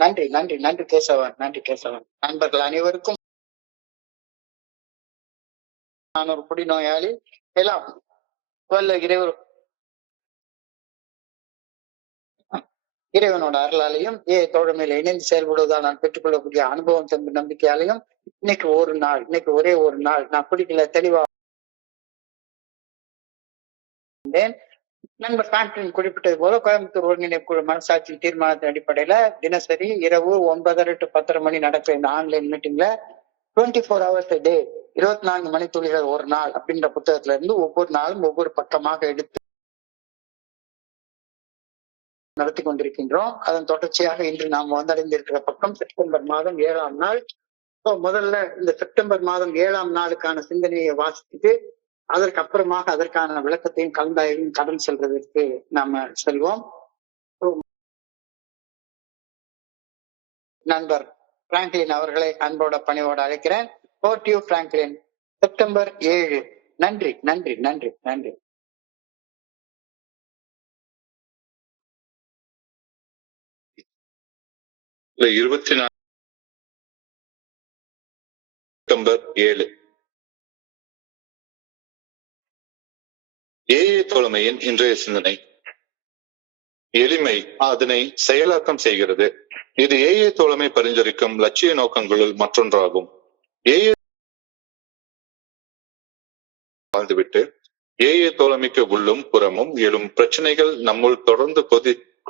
நன்றி நன்றி நன்றி கேசவன், நன்றி கேசவன். நண்பர்கள் அனைவருக்கும், நான் ஒரு குடிநோயாளி, எல்லாம் வல்ல இறைவனோட அருளாலையும் தோழமையில இணைந்து செயல்படுவதால் நான் பெற்றுக்கொள்ளக்கூடிய அனுபவம் தம்பி நம்பிக்கையாலையும் இன்னைக்கு ஒரே ஒரு நாள் நான் குடிக்கல, தெளிவா நண்பர் பிராங்க்லின் குறிப்பிட்டது போல கோயம்புத்தூர் ஒருங்கிணைப்பு குழு மனசாட்சி தீர்மானத்தின் அடிப்படையில தினசரி இரவு 9:30 to 10:30 மணி நடக்கிற இந்த ஆன்லைன் மீட்டிங்ல 24 hours a day, 24 மணித்துளிகள் ஒரு நாள் அப்படின்ற புத்தகத்துல இருந்து ஒவ்வொரு நாளும் ஒவ்வொரு பக்கமாக எடுத்து நடத்தி கொண்டிருக்கின்றோம். அதன் தொடர்ச்சியாக இன்று நாம் வந்தடைந்திருக்கிற பக்கம் செப்டம்பர் மாதம் 7ஆம் நாள். முதல்ல இந்த செப்டம்பர் மாதம் 7ஆம் நாளுக்கான சிந்தனையை வாசித்துட்டு அதற்கு அப்புறமாக அதற்கான விளக்கத்தையும் கலந்தாய்வையும் கடன் செல்வதற்கு நாம செல்வோம். நண்பர் பிராங்க்லின் அவர்களை அன்போட பணிவோடு அழைக்கிறேன். பிராங்க்லின். செப்டம்பர் 7. நன்றி நன்றி நன்றி நன்றி. செப்டம்பர் 7 தோழமையின் இன்றைய சிந்தனை. எளிமை அதனை செயலாக்கம் செய்கிறது. இது தோழமை பரிந்துரைக்கும் லட்சிய நோக்கங்களுள் மற்றொன்றாகும். வாழ்ந்துவிட்டு தோழமைக்கு உள்ளும் புறமும் எழும் பிரச்சனைகள் நம்முள் தொடர்ந்து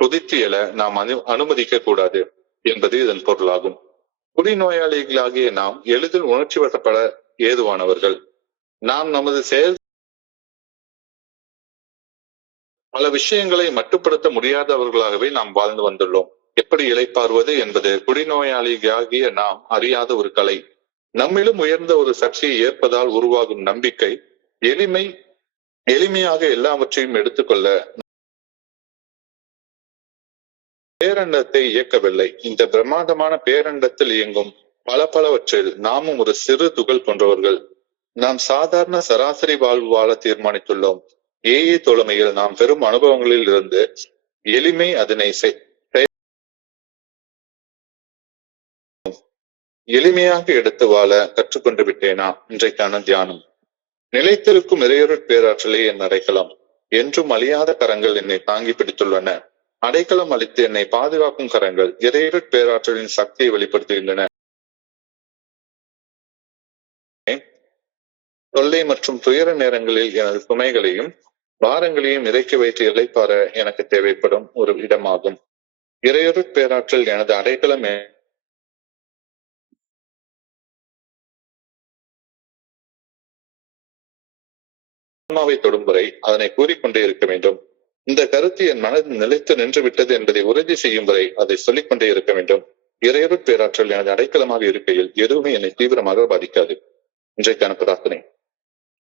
கொதித்து எழ நாம் அனுமதிக்க கூடாது என்பது இதன் பொருளாகும். குடிநோயாளிகளாகிய நாம் எளிதில் உணர்ச்சி வசப்பட ஏதுவானவர்கள். நாம் நமது செயல் பல விஷயங்களை மட்டுப்படுத்த முடியாதவர்களாகவே நாம் வாழ்ந்து வந்துள்ளோம். எப்படி இளைப்பாறுவது என்பது குடிநோயாளியாகிய நாம் அறியாத ஒரு கலை. நம்மிலும் உயர்ந்த ஒரு சக்தியை ஏற்பதால் உருவாகும் நம்பிக்கை எளிமையாக எல்லாவற்றையும் எடுத்துக்கொள்ள பேரண்டத்தை இயக்கவில்லை. இந்த பிரம்மாண்டமான பேரண்டத்தில் இயங்கும் பலவற்றில் நாமும் ஒரு சிறு துகள் போன்றவர்கள். நாம் சாதாரண சராசரி வாழ்வு வாழ தீர்மானித்துள்ளோம். தோழமையில் நாம் பெரும் அனுபவங்களில் இருந்து எளிமை அதனை எளிமையாக எடுத்து வாழ கற்றுக்கொண்டு விட்டேனா? இன்றைக்கான தியானம். நிலைத்திருக்கும் இறையொருட் பேராற்றலே என் அடைக்கலம். என்றும் அழியாத கரங்கள் என்னை தாங்கி பிடித்துள்ளன. அடைக்கலம் அளித்து என்னை பாதுகாக்கும் கரங்கள் இறையொருட் பேராற்றலின் சக்தியை வெளிப்படுத்துகின்றன. தொல்லை மற்றும் துயர நேரங்களில் எனது சுமைகளையும் பாரங்களையும் இறக்கி வைத்து இளைப்பாற எனக்கு தேவைப்படும் ஒரு இடமாகும். இறையொருட் பேராற்றல் எனது அடைக்கலம். ஆன்மாவை தொடும் வரை அதனை கூறிக்கொண்டே இருக்க வேண்டும். இந்த கருத்து என் மனதில் நிலைத்து நின்று விட்டது என்பதை உறுதி செய்யும் வரை அதை சொல்லிக்கொண்டே இருக்க வேண்டும். இறையொருட் பேராற்றல் எனது அடைக்கலமாக இருக்கையில் எதுவுமே என்னை தீவிரமாக பாதிக்காது. இன்றைக்கான பிரார்த்தனை.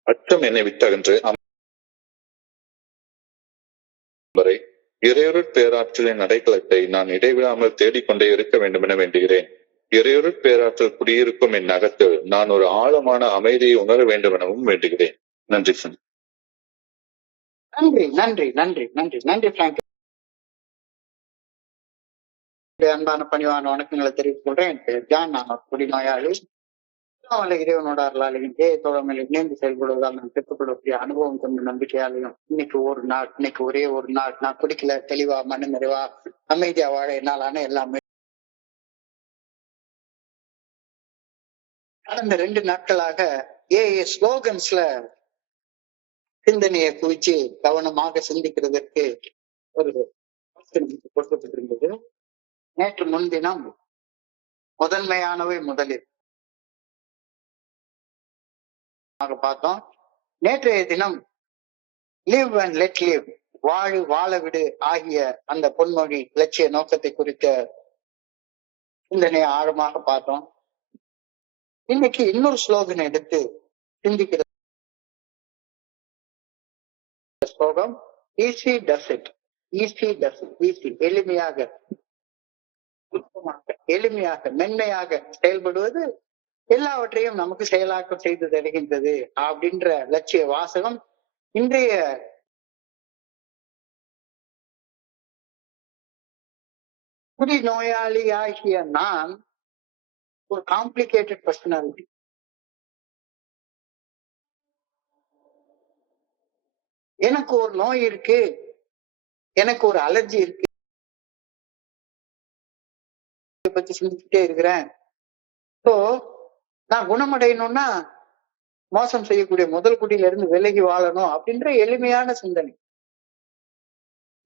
அச்சம் என்னை விட்டகன்று வரை இறையொருட் பேராற்றலின் அடைக்கலத்தை நான் இடைவிடாமல் தேடிக்கொண்டே இருக்க வேண்டும் என வேண்டுகிறேன். இறையொருட் பேராற்றல் குடியிருக்கும் என் அகத்தில் நான் ஒரு ஆழமான அமைதியை உணர வேண்டும் எனவும் வேண்டுகிறேன். நன்றி சார். நன்றி நன்றி நன்றி நன்றி நன்றி பிராங்க். அன்பான பணிவான வணக்கங்களை தெரிவித்துக் கொள்றேன். என் பெயர் ஜான். நான் ஒரு குடிநோயாளி. இறைவனோட அருளாலையும் தோழமையில் இணைந்து செயல்படுவதால் நான் பெற்றுக்கொள்ளக்கூடிய அனுபவம் கொண்ட நம்பிக்கையாலையும் இன்னைக்கு ஒரே ஒரு நாள் நான் குடிக்கல, தெளிவா மன நிறைவா அமைதியா வாழ என்னாலான எல்லாமே கடந்த 2 நாட்களாக ஸ்லோகன்ஸ்ல சிந்தனையை குவிச்சு கவனமாக சிந்திக்கிறதற்கு ஒரு கொடுக்கப்பட்டிருந்தது. நேற்று முன்தினம் முதன்மையானவை முதலில் பார்த்தோம். நேற்றைய தினம் லிவ் அண்ட் லெட் லிவ், வாழ விடு ஆகிய அந்த பொன்மொழி இலட்சிய நோக்கத்தை குறித்த சிந்தனையை ஆழமாக பார்த்தோம். இன்னைக்கு இன்னொரு ஸ்லோகனை எடுத்து சிந்திக்கிற ஸ்லோகம் ஈஸி டஸ் இட். எளிமையாக மென்மையாக செயல்படுவது எல்லாவற்றையும் நமக்கு செயலாக்கம் செய்து தருகின்றது அப்படின்ற லட்சிய வாசகம் இன்றைய குடிநோயாளி ஆகிய நான் ஒரு காம்ப்ளிகேட்டட் பர்சனாலிட்டி. எனக்கு ஒரு நோய் இருக்கு, எனக்கு ஒரு அலர்ஜி இருக்கு, இதை பத்தி சிந்திச்சுட்டே இருக்கிறேன். இப்போ நான் குணமடையணும்னா மோசம் செய்யக்கூடிய முதல் குடியில இருந்து விலகி வாழணும் அப்படின்ற எளிமையான சிந்தனை,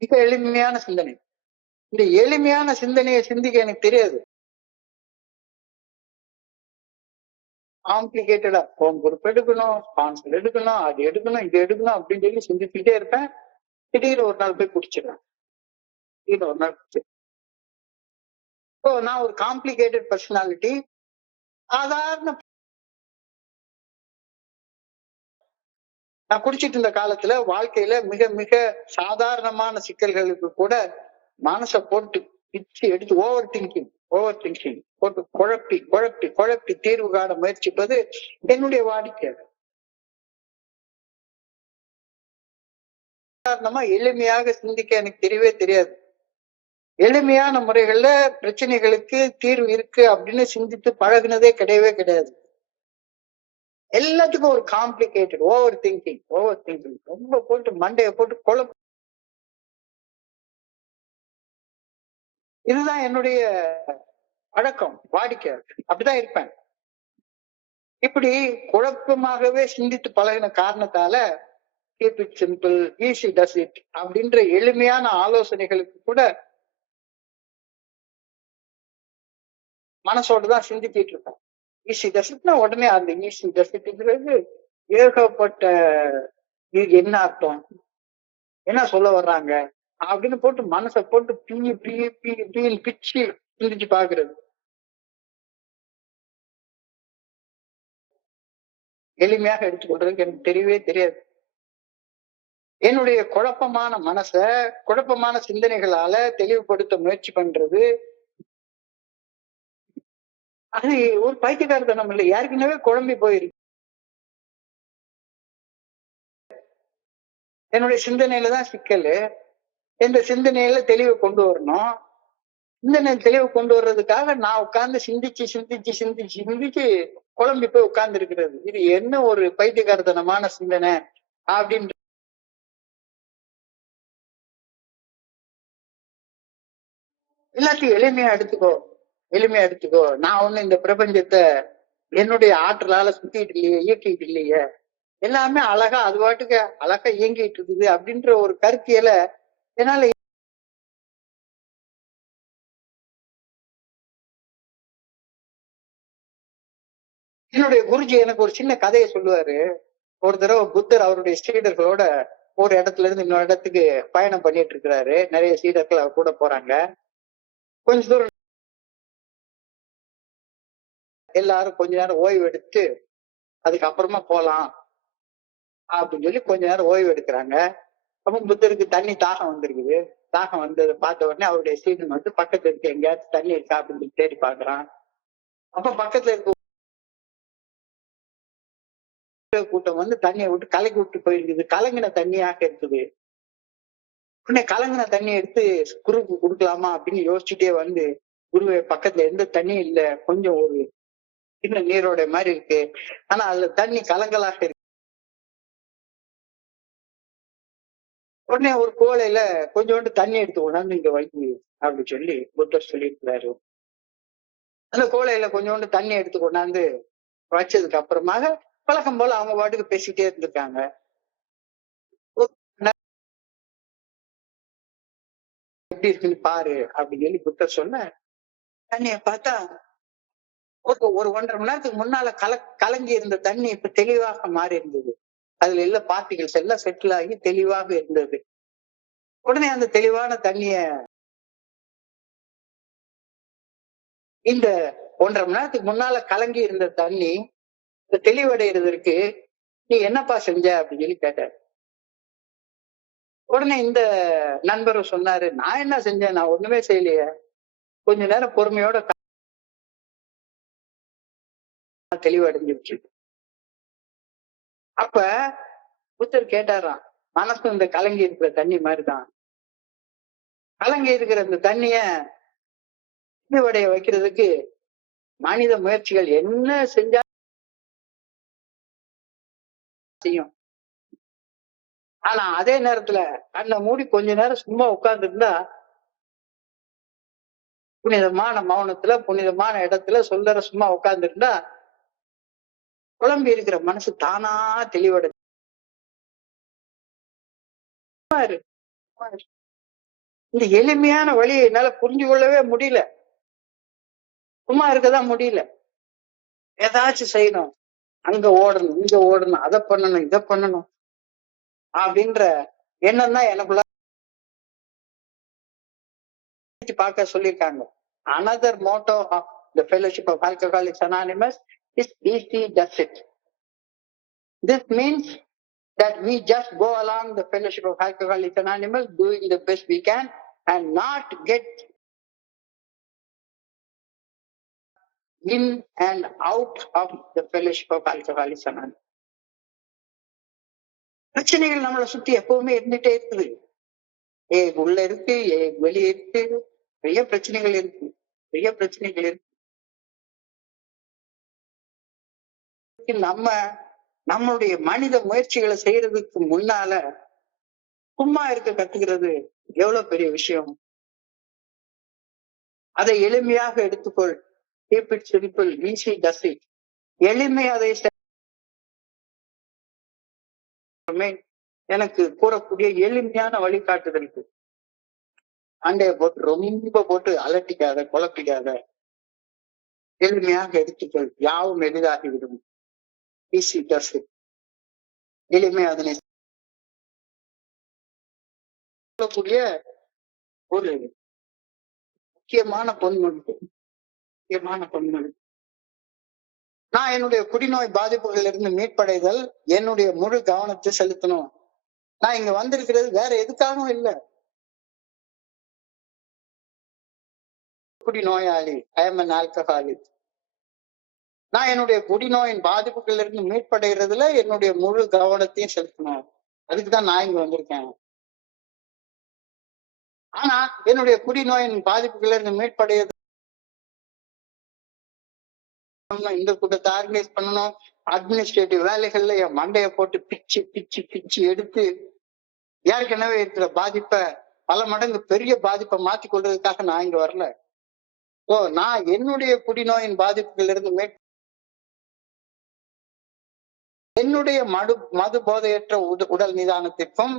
மிக எளிமையான சிந்தனை. இந்த எளிமையான சிந்தனையை சிந்திக்க எனக்கு தெரியாது. காம்ப்ளிகேட்டடா ஹோம் குரூப் எடுக்கணும், ஸ்பான்சர் எடுக்கணும், அது எடுக்கணும், இது எடுக்கணும் அப்படின்னு சொல்லி சிந்திச்சுட்டே இருப்பேன். திடீர்னு ஒரு நாள் போய் குடிச்சிடுறேன். திடீர்னு ஒரு நாள் குடிச்சிடுறேன். இப்போ நான் ஒரு காம்ப்ளிகேட்டட் பர்சனாலிட்டி. சாதாரண நான் குடிச்சிட்டு இருந்த காலத்துல வாழ்க்கையில மிக மிக சாதாரணமான சிக்கல்களுக்கு கூட மனசை போட்டு பிச்சு எடுத்து ஓவர் திங்கிங் போட்டு குழப்பி குழப்பி குழப்பி தீர்வு காண முயற்சிப்பது என்னுடைய வாடிக்கை. சாதாரணமா எளிமையாக சிந்திக்க எனக்கு தெரியவே தெரியாது. எளிமையான முறைகள்ல பிரச்சனைகளுக்கு தீர்வு இருக்கு அப்படின்னு சிந்தித்து பழகுனதே கிடையவே கிடையாது. எல்லாத்துக்கும் ஒரு காம்ப்ளிகேட்டட் ஓவர் திங்கிங் ரொம்ப போட்டு மண்டையை போட்டு குழப்ப. இதுதான் என்னுடைய பழக்கம், வாடிக்கை. அப்படிதான் இருப்பேன். இப்படி குழப்பமாகவே சிந்தித்து பழகின காரணத்தால keep it simple, easy does it அப்படின்ற எளிமையான ஆலோசனைகளுக்கு கூட மனசோடுதான் சிந்திச்சிட்டு இருப்பேன். ஈஸி டஸ் இட்னா உடனே அந்த ஈஸி டஸ் இட்ங்கிறது ஏகப்பட்ட இது என்ன அர்த்தம், என்ன சொல்ல வர்றாங்க அப்படின்னு போட்டு மனசை போட்டு பீன்னு பிச்சு சிந்திச்சு பாக்குறது. எளிமையாக எடுத்துக்கொள்றதுக்கு எனக்கு தெரியவே தெரியாது. என்னுடைய குழப்பமான மனச குழப்பமான சிந்தனைகளால தெளிவுபடுத்த முயற்சி பண்றது அது ஒரு பைத்தியக்காரத்தனம் இல்லை. யாருக்குன்னவே குழம்பி போயிருக்கு. என்னுடைய சிந்தனையில தான் சிக்கல். இந்த சிந்தனையில தெளிவை கொண்டு வரணும். சிந்தனை தெளிவு கொண்டு வர்றதுக்காக நான் உட்கார்ந்து சிந்திச்சு குழம்பி போய் உட்கார்ந்து இருக்கிறது. இது என்ன ஒரு பைத்தியக்காரத்தனமான சிந்தனை அப்படின்ற. எல்லாத்தையும் எளிமையா எடுத்துக்கோ. நான் ஒண்ணு இந்த பிரபஞ்சத்தை என்னுடைய ஆற்றலால சுத்திட்டு இல்லையே, இயக்கிட்டு இல்லையே, எல்லாமே அழகா அது பாட்டுக்கு அழகா இயங்கிட்டு இருக்குது அப்படின்ற ஒரு கருத்தியல என்னால. என்னுடைய குருஜி எனக்கு ஒரு சின்ன கதையை சொல்லுவாரு. ஒரு தடவை புத்தர் அவருடைய சீடர்களோட ஒரு இடத்துல இருந்து இன்னொரு இடத்துக்கு பயணம் பண்ணிட்டு இருக்கிறாரு. நிறைய சீடர்கள் அவர் கூட போறாங்க. கொஞ்ச தூரம் எல்லாரும் கொஞ்ச நேரம் ஓய்வு எடுத்து அதுக்கப்புறமா போலாம் அப்படின்னு சொல்லி கொஞ்ச நேரம் ஓய்வு எடுக்கிறாங்க. அப்ப புத்தருக்கு தண்ணி தாகம் வந்திருக்குது. தாகம் வந்ததை பார்த்த உடனே அவருடைய சீடன் வந்து பக்கத்துல இருக்கு எங்கேயாச்சும் தண்ணி இருக்கா அப்படின்னு தேடி பாக்குறான். அப்ப பக்கத்துல இருக்க கூட்டம் வந்து தண்ணியை விட்டு கலக்கி விட்டு போயிருக்குது. கலங்கின தண்ணியாக இருக்குது. உடனே கலங்கின தண்ணி எடுத்து குருவுக்கு கொடுக்கலாமா அப்படின்னு யோசிச்சுட்டே வந்து, குருவை பக்கத்துல எந்த தண்ணியும் இல்ல, கொஞ்சம் ஒரு சின்ன நீரோட மாதிரி இருக்கு, ஆனா அதுல தண்ணி கலங்கலாக இருக்கு. உடனே ஒரு கோலையில கொஞ்சோண்டு தண்ணி எடுத்து கொண்டாந்து இங்க வைக்கி அப்படின்னு சொல்லி புத்தர் சொல்லியிருக்கிறாரு. அந்த கோலையில கொஞ்சோண்டு தண்ணி எடுத்து கொண்டாந்து வச்சதுக்கு அப்புறமாக பழக்கம் போல அவங்க பாட்டுக்கு பேசிட்டே இருந்திருக்காங்க. எப்படி இருக்குன்னு பாரு அப்படின்னு சொல்லி புத்தர் சொன்ன தண்ணிய பார்த்தா ஒரு 1.5 மணி நேரத்துக்கு முன்னால கலங்கி இருந்த தண்ணி இப்ப தெளிவாக மாறி இருந்தது. அதுல எல்லா பார்ட்டிகல்ஸ் எல்லாம் செட்டில் ஆகி தெளிவாக இருந்தது. உடனே அந்த தெளிவான தண்ணிய இந்த 1.5 மணி நேரத்துக்கு முன்னால கலங்கி இருந்த தண்ணி இந்த தெளிவடைகிறதுக்கு நீ என்னப்பா செஞ்ச அப்படின்னு சொல்லி கேட்டார். உடனே இந்த நண்பரும் சொன்னாரு, நான் என்ன செஞ்சேன், நான் ஒண்ணுமே செய்யலையே, கொஞ்ச நேரம் பொறுமையோட தெளிவடைஞ்சிருச்சு. அப்ப புத்தர் கேட்டாராம், மனசும் இந்த கலங்கி இருக்கிற தண்ணி மாதிரிதான். கலங்கி இருக்கிற இந்த தண்ணிய முடிவடைய வைக்கிறதுக்கு மனித முயற்சிகள் என்ன செஞ்சா செய்யும். ஆனா அதே நேரத்துல கண்ணை மூடி கொஞ்ச நேரம் சும்மா உட்கார்ந்து இருந்தா புனிதமான மௌனத்துல புனிதமான இடத்துல சொல்லற சும்மா உட்கார்ந்து இருந்தா குழம்பி இருக்கிற மனசு தானா தெளிவடை. இந்த எளிமையான வழியை என்னால புரிஞ்சு கொள்ளவே முடியல. சும்மா இருக்கதான் முடியல. ஏதாச்சும் செய்யணும், அங்க ஓடணும் இங்க ஓடணும், அதை பண்ணணும் இதை பண்ணணும் அப்படின்ற எண்ணம் தான் எனக்குள்ள பார்க்க சொல்லியிருக்காங்க. Another motto of the Fellowship of Alcoholics Anonymous is easy does it. This means that we just go along the Fellowship of Alcoholics Anonymous doing the best we can and not get in and out of the Fellowship of Alcoholics Anonymous. பிரச்சனைகள் நம்மளை சுத்தி எப்பவுமே இருந்துட்டே இருக்குது. உள்ள இருக்கு, வெளியே இருக்கு, பெரிய பிரச்சனைகள் இருக்கு, பெரிய பிரச்சனைகள் இருக்கு. நம்மளுடைய மனித முயற்சிகளை செய்யறதுக்கு முன்னால சும்மா இருக்க கத்துக்கிறது எவ்வளவு பெரிய விஷயம். அதை எளிமையாக எடுத்துக்கொள். Keep it simple, easy does it. எளிமை அதை எனக்கு கூறக்கூடிய எளிமையான வழிகாட்டுதலுக்கு அண்டைய போட்டு ரொம்ப போட்டு அலட்டிக்காத, குழப்பிக்காத, எளிமையாக எடுத்துக்கொள். யாவும் எளிதாகிவிடும். Easy does it. எளிமை அதனை சொல்லக்கூடிய ஒரு முக்கியமான பொன்மொழி. நான் என்னுடைய குடிநோய் பாதிப்புகள் இருந்து மீட்படைதல் என்னுடைய முழு கவனத்தை செலுத்தணும். நான் இங்க வந்திருக்கிறது வேற எதுக்காகவும் இல்லை. குடிநோயாளி, ஐ எம் அன் ஆல்கஹாலிக். நான் என்னுடைய குடிநோயின் பாதிப்புகள் இருந்து மீட்படைகிறதுல என்னுடைய முழு கவனத்தையும் செலுத்தணும். அதுக்குதான் நான் இங்க வந்திருக்கேன். ஆனா என்னுடைய குடிநோயின் பாதிப்புகள் இருந்து மீட்படைகிறது இந்த கூட்டத்தை ஆர்கனைஸ் பண்ணணும், அட்மினிஸ்ட்ரேட்டிவ் வேலைகள்ல என் மண்டைய போட்டு பிச்சு பிச்சு பிச்சு எடுத்து ஏற்கனவே இருக்கிற பாதிப்பை பல மடங்கு பெரிய பாதிப்பை மாத்தி கொள்றதுக்காக நான் இங்க வரல. நான் என்னுடைய குடிநோயின் பாதிப்புகள் இருந்து என்னுடைய மது போதையற்ற உடல் நிதானத்திற்கும்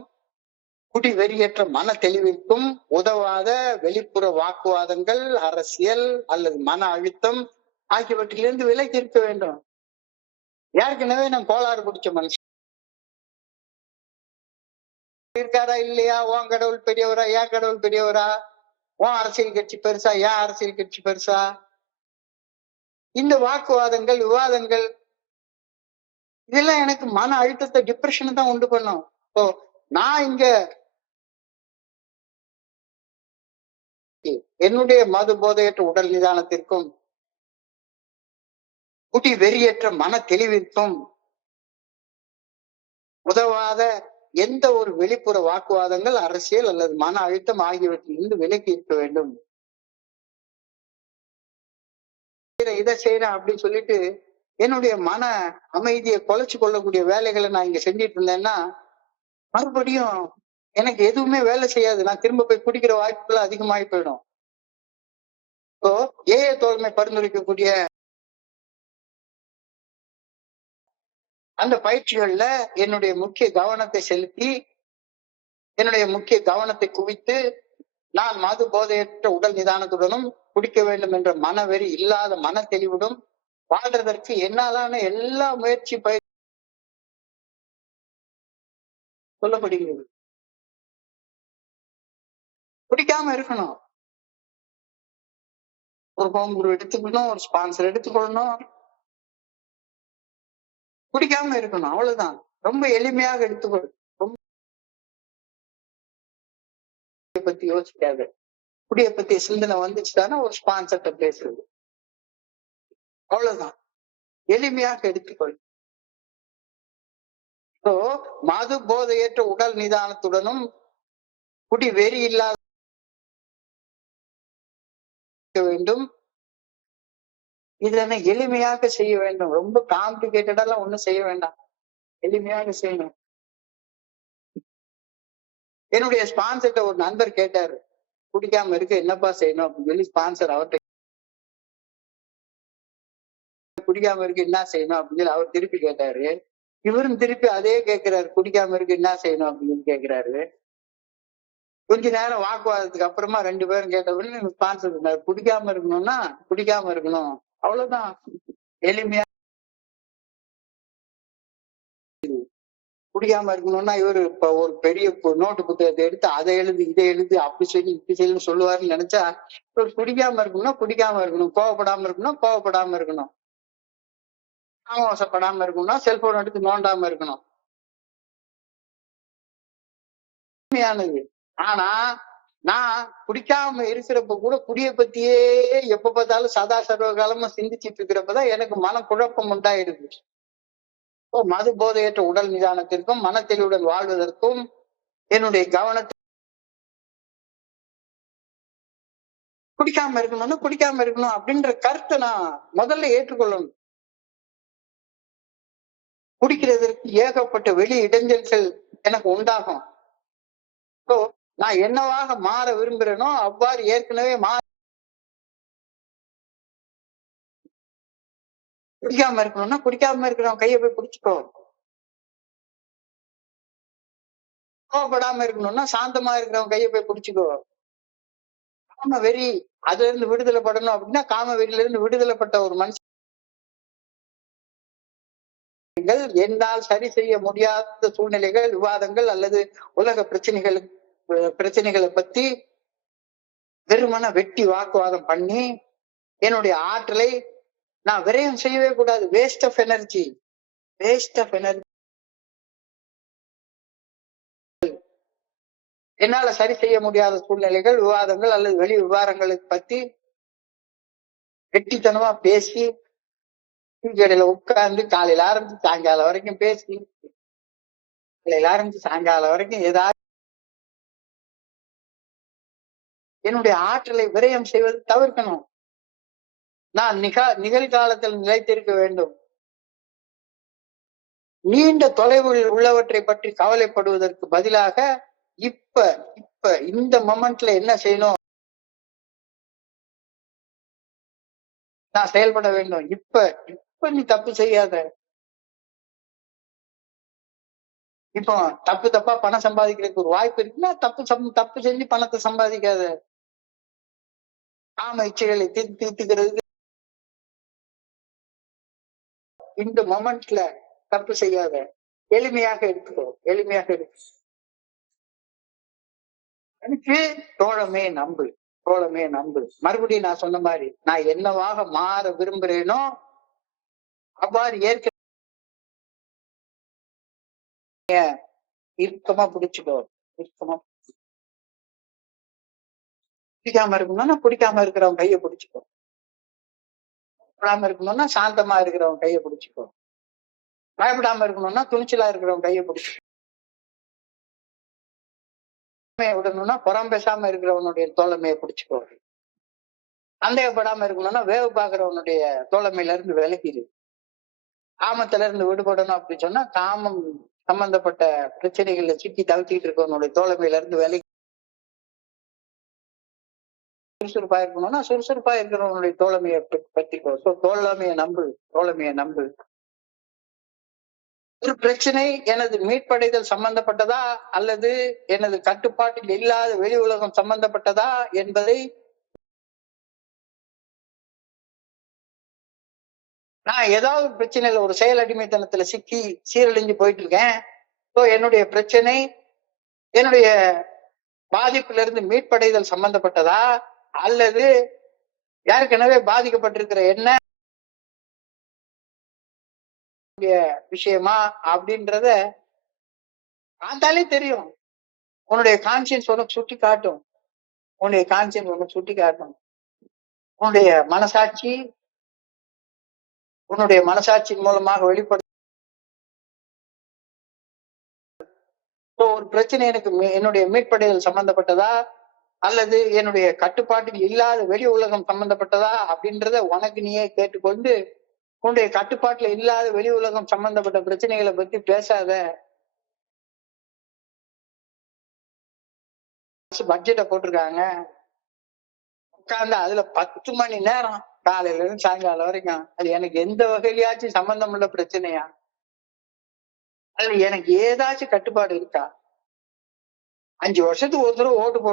குடி வெறியற்ற மன தெளிவிற்கும் உதவாத வெளிப்புற வாக்குவாதங்கள், அரசியல் அல்லது மன அழுத்தம் ஆகியவற்றிலிருந்து விலகி இருக்க வேண்டும். ஏற்கனவே நான் கோளாறு பிடிச்ச மனுஷன் இருக்காரா இல்லையா? உன் கடவுள் பெரியவரா, ஏன் கடவுள் பெரியவரா? உன் அரசியல் கட்சி பெருசா, ஏன் அரசியல் கட்சி பெருசா? இந்த வாக்குவாதங்கள், விவாதங்கள் இதெல்லாம் எனக்கு மன அழுத்தத்தை, டிப்ரெஷனை தான் உண்டு பண்ணும். நான் இங்க என்னுடைய மது போதையற்ற உடல் நிதானத்திற்கும் குடி வெறியற்ற மன தெளிவிற்கும் உதவாத எந்த ஒரு வெளிப்புற வாக்குவாதங்கள், அரசியல் அல்லது மன அழுத்தம் ஆகியவற்றிலிருந்து விலகி இருக்க வேண்டும். இதை செய்யறேன் அப்படின்னு சொல்லிட்டு என்னுடைய மன அமைதியை குலைச்சு கொள்ளக்கூடிய வேலைகளை நான் இங்க செஞ்சிட்டு இருந்தேன்னா மறுபடியும் எனக்கு எதுவுமே வேலை செய்யாது. நான் திரும்ப போய் குடிக்கிற வாய்ப்புகள் அதிகமாகி போயிடும். ஏஏ தோழமை பரிந்துரைக்கக்கூடிய அந்த பயிற்சிகள்ல என்னுடைய முக்கிய கவனத்தை செலுத்தி, என்னுடைய முக்கிய கவனத்தை குவித்து, நான் மது போதையற்ற உடல் நிதானத்துடனும் குடிக்க வேண்டும் என்ற மனவெறி இல்லாத மன தெளிவுடன் வாழ்றதற்கு என்னாலான எல்லா முயற்சி சொல்லப்படுகிறது. குடிக்காம இருக்கணும். ஒரு ஹோம் குரு எடுத்துக்கணும், ஒரு ஸ்பான்சர் எடுத்துக்கொள்ளணும், குடிக்காம இருக்கணும், அவ்வளவுதான். ரொம்ப எளிமையாக எடுத்துக்கொள். ரொம்ப பத்தி யோசிக்காது. குடியை பத்தி சிந்தனை வந்துச்சுதானே ஒரு ஸ்பான்சர்ட்ட பேசுறது, அவ்வளவுதான். எளிமையாக எடுத்துக்கொள். மது போதையற்ற உடல் நிதானத்துடனும் குடி வெறி இல்லாத வேண்டும். இதனை எளிமையாக செய்ய வேண்டும். ரொம்ப காம்ப்ளிகேட்டடெல்லாம் ஒண்ணும் செய்ய வேண்டாம், எளிமையாக செய்யணும். என்னுடைய ஸ்பான்சர்கிட்ட ஒரு நண்பர் கேட்டாரு, குடிக்காம இருக்க என்னப்பா செய்யணும் அப்படின்னு சொல்லி ஸ்பான்சர் அவர்கிட்ட குடிக்காம இருக்கு என்ன செய்யணும் அப்படின்னு சொல்லி அவர் திருப்பி கேட்டாரு. இவரும் திருப்பி அதே கேட்கிறாரு, குடிக்காம இருக்கு என்ன செய்யணும் அப்படின்னு கேட்கிறாரு. கொஞ்ச நேரம் வாக்குவாதத்துக்கு அப்புறமா ரெண்டு பேரும் கேட்டவொடனே ஸ்பான்சர் சொன்னாரு, குடிக்காம இருக்கணும்னா குடிக்காம இருக்கணும், அவ்வளவுதான். எளிமையா குடிக்காம இருக்கணும்னா இவரு இப்ப ஒரு பெரிய நோட்டு புத்தகத்தை எடுத்து அதை எழுது இதை எழுது அப்படி சொல்லி இப்படி சொல்லி சொல்லுவாருன்னு நினைச்சா, இவர் குடிக்காம இருக்கணும்னா குடிக்காம இருக்கணும், கோவப்படாம இருக்கணும் கோவப்படாம இருக்கணும், ஆமோசப்படாம இருக்கணும்னா செல்போன் எடுத்து நோண்டாம இருக்கணும். உண்மையானது. ஆனா நான் குடிக்காம இருக்கிறப்ப கூட குடியை பத்தியே எப்ப பார்த்தாலும் சதா சர்வ காலமும் சிந்திச்சிட்டு இருக்கிறப்பதான் எனக்கு மன குழப்பம் உண்டாயிருக்கு. மது போதையற்ற உடல் நிதானத்திற்கும் மனத்தெளிவுடன் வாழ்வதற்கும் என்னுடைய கவனத்தை குடிக்காம இருக்கணும்னு குடிக்காம இருக்கணும் அப்படின்ற கருத்தை நான் முதல்ல ஏற்றுக்கொள்ளணும். குடிக்கிறதற்கு ஏகப்பட்ட வெளி இடைஞ்சல்கள் எனக்கு உண்டாகும். நான் என்னவாக மாற விரும்புகிறேனோ அவ்வாறு ஏற்கனவே குடிக்காம இருக்கணும்னா குடிக்காம இருக்கிறவன் கையை போய் பிடிச்சுக்கோ. கோவப்படாம இருக்கணும்னா சாந்தமா இருக்கிறவன் கையை போய் பிடிச்சுக்கோ. காம வெறி அதுல இருந்து விடுதலை படணும் அப்படின்னா காம வெறியில இருந்து விடுதலைப்பட்ட ஒரு மனுஷன் என்னால் சரி செய்ய முடியாத சூழ்நிலைகள், விவாதங்கள் அல்லது உலக பிரச்சனைகளை பத்தி வெறுமன வெட்டி வாக்குவாதம் பண்ணி என்னுடைய ஆற்றலை நான் விரயம் செய்யவே கூடாது. Waste of energy, waste of energy. என்னால சரி செய்ய முடியாத சூழ்நிலைகள், விவாதங்கள் அல்லது வெளி விவகாரங்களை பத்தி வெட்டித்தனமா பேசி இடையில உட்கார்ந்து காலையில ஆரம்பிச்சு சாயங்காலம் வரைக்கும் பேசி காலையில ஆரம்பிச்சு சாயங்காலம் வரைக்கும் ஏதாவது என்னுடைய ஆற்றலை விரயம் செய்வது தவிர்க்கணும். நான் நிகழ்காலத்தில் நிலைத்திருக்க வேண்டும். நீண்ட தொலைவில் உள்ளவற்றை பற்றி கவலைப்படுவதற்கு பதிலாக இப்ப இந்த மொமெண்ட்ல என்ன செய்யணும் நான் செயல்பட வேண்டும். இப்ப நீ தப்பு செய்யாத. இப்போ தப்பா பணம் சம்பாதிக்கிறதுக்கு ஒரு வாய்ப்பு இருக்குன்னா தப்பு செஞ்சு பணத்தை சம்பாதிக்காத. காம இச்சைகளை தீர்த்துக்கிறதுக்கு இந்த மொமெண்ட்ல தப்பு செய்யாத. எளிமையாக எடுத்துக்கோ, எளிமையாக எடுத்து. எனக்கு தோழமே நம்பு, தோழமே நம்பு. மறுபடியும் நான் சொன்ன மாதிரி நான் என்னவாக மாற விரும்புறேனோ அவ்வாறு இறுக்கமா பிடிச்சுக்கோ, இறுக்கமா. பிடிக்காம இருக்கணும்னா பிடிக்காம இருக்கிறவன் கையை பிடிச்சுக்கோ. பயப்படாம இருக்கணும்னா சாந்தமா இருக்கிறவன் கையை பிடிச்சுக்கோ. பயப்படாம இருக்கணும்னா துணிச்சலா இருக்கிறவன் கையை பிடிச்சுக்கோ. விடணும்னா புறம் பேசாம இருக்கிறவனுடைய தோழமையை பிடிச்சுக்கோ. சந்தேகப்படாம இருக்கணும்னா வேவு பாக்குறவனுடைய தோழமையில இருந்து விலகிடு. காமத்துல இருந்து விடுபடணும் அப்படின்னு சொன்னா காமம் சம்பந்தப்பட்ட பிரச்சனைகள்ல சிக்கி தவிச்சிட்டு இருக்கவனுடைய தோழமையில இருந்து விலகி சுறுசுறுப்பா இருக்கணும்னா சுறுசுறுப்பா இருக்கிறவனுடைய தோழமையை பற்றிக்கோ. தோழமையை நம்பு, தோழமையை நம்பு. ஒரு பிரச்சனை எனது மீட்படைதல் சம்பந்தப்பட்டதா அல்லது எனது கட்டுப்பாட்டில் இல்லாத வெளி உலகம் சம்பந்தப்பட்டதா என்பதை நான் ஏதாவது பிரச்சனையில ஒரு செயல் அடிமைத்தனத்துல சிக்கி சீரழிஞ்சு போயிட்டு இருக்கேன். என்னுடைய பிரச்சனை என்னுடைய பாதிப்புல இருந்து மீட்படைதல் சம்பந்தப்பட்டதா அல்லது ஏற்கனவே பாதிக்கப்பட்டிருக்கிற என்ன விஷயமா அப்படின்றத பார்த்தாலே தெரியும். உன்னுடைய கான்சியன்ஸ் உனக்கு சுட்டி காட்டும், உன்னுடைய கான்சியன்ஸ் உனக்கு சுட்டி காட்டும். உன்னுடைய மனசாட்சியின் மூலமாக வெளிப்படும். ஒரு பிரச்சனை எனக்கு என்னுடைய மீட்படைதல் சம்பந்தப்பட்டதா அல்லது என்னுடைய கட்டுப்பாட்டில் இல்லாத வெளி உலகம் சம்பந்தப்பட்டதா அப்படின்றத உனக்கு நீயே கேட்டுக்கொண்டு உன்னுடைய கட்டுப்பாட்டுல இல்லாத வெளி உலகம் சம்பந்தப்பட்ட பிரச்சனைகளை பத்தி பேசாத. பட்ஜெட்டை போட்டிருக்காங்க, உட்கார்ந்து அதுல 10 மணி நேரம் காலையில இருந்து சாயங்காலம் வரைக்கும் அது எனக்கு எந்த வகையிலயாச்சும் சம்பந்தம் உள்ள பிரச்சனையா? அதுல எனக்கு ஏதாச்சும் கட்டுப்பாடு இருக்கா? 5 வருஷத்துக்கு ஒரு தடவை ஓட்டு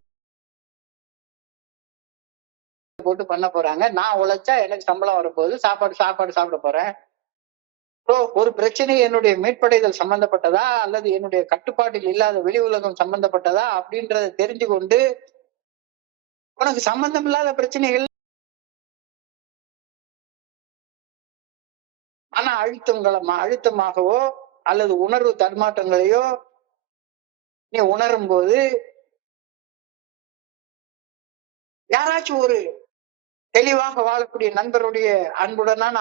போட்டு பண்ண போறாங்க. நான் உழைச்சா எனக்கு சம்பளம் வரப்போகுது, சாப்பாடு சாப்பிட போறேன். ஒரு பிரச்சனை என்னுடைய மீட்படைதல் சம்பந்தப்பட்டதா அல்லது என்னுடைய கட்டுப்பாட்டில் இல்லாத வெளி உலகம் சம்பந்தப்பட்டதா அப்படின்றத தெரிஞ்சு கொண்டு உனக்கு சம்பந்தம் இல்லாத பிரச்சனைகள் ஆனா அழுத்தமாகவோ அல்லது உணர்வு தடுமாற்றங்களையோ நீ உணரும் போது யாராச்சும் ஒரு தெளிவாக வாழக்கூடிய நண்பருடைய அன்புடனான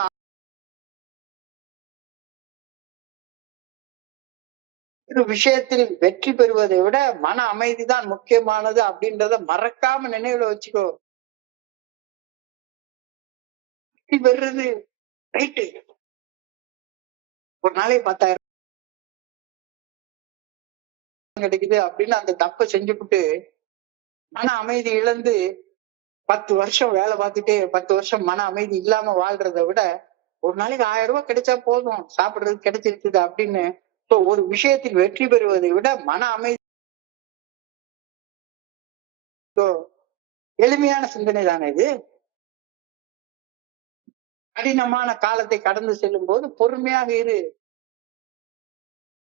ஒரு விஷயத்தில் வெற்றி பெறுவதை விட மன அமைதிதான் முக்கியமானது அப்படின்றத மறக்காம நினைவுல வச்சுக்கோ. வெற்றி பெறுறது ரைட்டு, ஒரு நாளைக்கு 10,000 கிடைக்குது அப்படின்னு அந்த தப்பை செஞ்சுவிட்டு மன அமைதி இழந்து 10 வருஷம் வேலை பார்த்துட்டே 10 வருஷம் மன அமைதி இல்லாம வாழ்றதை விட ஒரு நாளைக்கு 1000 ரூபாய் கிடைச்சா போதும், சாப்பிடுறது கிடைச்சிருக்குது அப்படின்னு ஒரு விஷயத்தில் வெற்றி பெறுவதை விட மன அமைதி எளிமையான சிந்தனை தானே இது. கடினமான காலத்தை கடந்து செல்லும் போது பொறுமையாக இரு.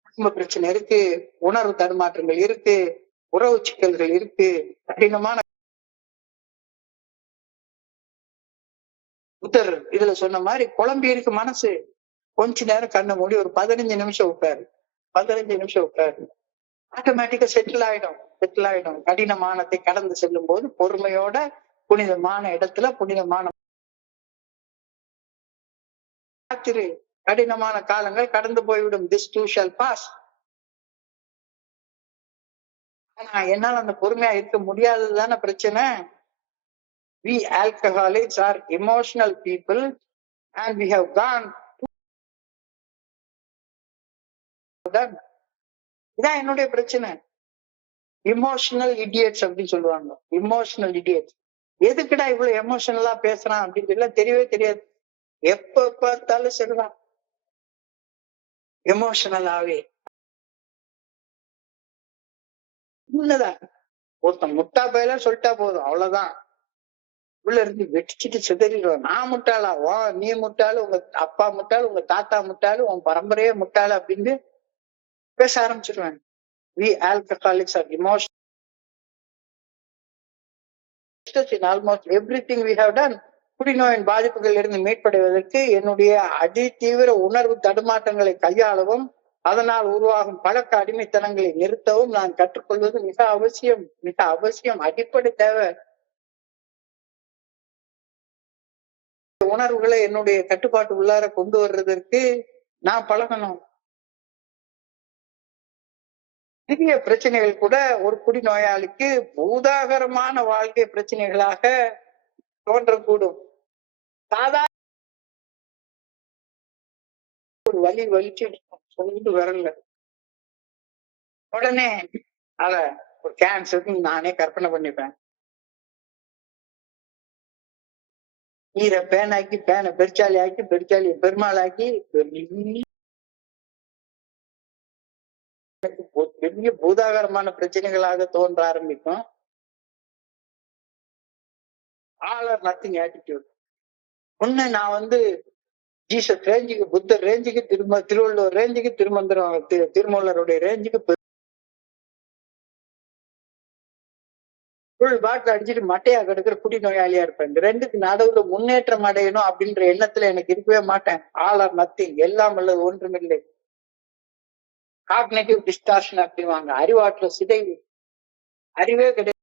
குடும்ப பிரச்சனை இருக்கு, உணர்வு தடுமாற்றங்கள் இருக்கு, உறவு சிக்கல்கள் இருக்கு, கடினமான புத்தர் இதுல சொன்ன மாதிரி குழம்பி இருக்கு மனசு. கொஞ்ச நேரம் கண்ணை மூடி ஒரு 15 நிமிஷம் உட்காரு, 15 நிமிஷம் உட்காரு, ஆட்டோமேட்டிக்கா செட்டில் ஆயிடும். கடினமானத்தை கடந்து செல்லும் போது பொறுமையோட புனிதமான இடத்துல புனிதமான காத்திரு. கடினமான காலங்கள் கடந்து போய்விடும். This too shall pass. ஆனா என்னால அந்த பொறுமையா இருக்க முடியாததுதானே பிரச்சனை. We alcoholics are emotional people and we have gone. இதான் என்னுடைய பிரச்சனை. இமோஷனல் இடியட்ஸ் அப்படின்னு சொல்லுவாங்க. Emotional idiots. எதுக்குடா இவ்வளவு எமோஷனலா பேசுறான் அப்படின்னு தெரியவே தெரியாது. எப்ப பார்த்தாலும் சரிதான் எமோஷனலாவே. உள்ளதான் ஒருத்தன் முட்டா பயில சொல்லிட்டா போதும், அவ்வளவுதான். உள்ள இருந்து வெடிச்சிட்டு சிதறிடுவான். நான் முட்டாளா? நீ முட்டாளு, உங்க அப்பா முட்டாளு, உங்க தாத்தா முட்டாளு, உன் பரம்பரையே முட்டாளு அப்படின்னு பேச ஆரம்பிச்சிருவாங்க. We alcoholics are emotional in almost everything we have done. குடிநோயின் பாதிப்புகளில் இருந்து மீட்படைவதற்கு என்னுடைய அதிதீவிர உணர்வு தடுமாற்றங்களை கையாளவும் அதனால் உருவாகும் பழக்க அடிமைத்தனங்களை நிறுத்தவும் நான் கற்றுக்கொள்வது மிக அவசியம், அடிப்படை தேவை. உணர்வுகளை என்னுடைய கட்டுப்பாட்டு உள்ளார கொண்டு வர்றதற்கு நான் பழகணும். சிறிய பிரச்சனைகள் கூட ஒரு குடிநோயாளிக்கு பூதாகரமான வாழ்க்கை பிரச்சனைகளாக தோன்றக்கூடும். சாதாரண ஒரு வலிச்சு சொல்லிட்டு வரல, உடனே அத ஒரு கேன்சர் நானே கற்பனை பண்ணிப்பேன். ஈர பேனாக்கி பேனை பெருச்சாலி ஆக்கி பெருச்சாலியை பெருமாள் ஆக்கி பெரிய பூதாகரமான பிரச்சனைகளாக தோன்ற ஆரம்பிக்கும். All or nothing attitude. ஒண்ணு நான் ஜீசஸ் ரேஞ்சுக்கு, புத்தர் ரேஞ்சுக்கு, திருவள்ளுவர் ரேஞ்சுக்கு, திருமூலருடைய ரேஞ்சுக்கு பாட்டில் அடிச்சுட்டு மட்டையா கிடக்குற குடி நோயாளியா இருப்பேன். இந்த ரெண்டுக்கு நடுவுல முன்னேற்றம் அடையணும் அப்படின்ற எண்ணத்துல எனக்கு இருக்கவே மாட்டேன். ஆல் ஆர் நத்திங், எல்லாம் அல்லது ஒன்றுமில்லை. காக்னேட்டிவ் டிஸ்டார்ஷன் அப்படிவாங்க, அறிவாற்றல சிதைவு. அறிவே கிடையாது.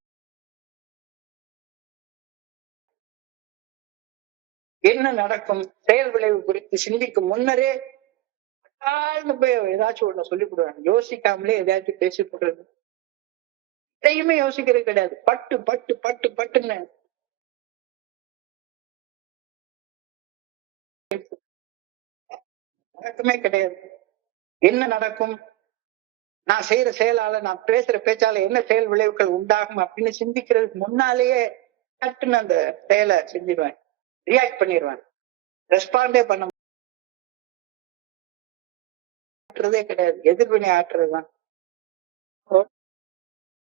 என்ன நடக்கும் செயல் விளைவு குறித்து சிந்திக்கும் முன்னரே போய் ஏதாச்சும் ஒண்ணு சொல்லிவிடுவாங்க. யோசிக்காமலே ஏதாச்சும் பேசி போடுறது. எதையுமே யோசிக்கிறது கிடையாது. பட்டு பட்டு பட்டு பட்டுன்னு நடக்குமே கிடையாது. என்ன நடக்கும், நான் செய்யற செயலால, நான் பேசுற பேச்சால என்ன செயல் விளைவுகள் உண்டாகும் அப்படின்னு சிந்திக்கிறதுக்கு முன்னாலேயே சட்டுன்னு அந்த செயலை செஞ்சிருவேன். ரியாக்ட் பண்ணிடுவேன். ரெஸ்பாண்டே பண்ண மாட்டதே கிடையாது. எதிர்வினை ஆற்றுறதுதான்.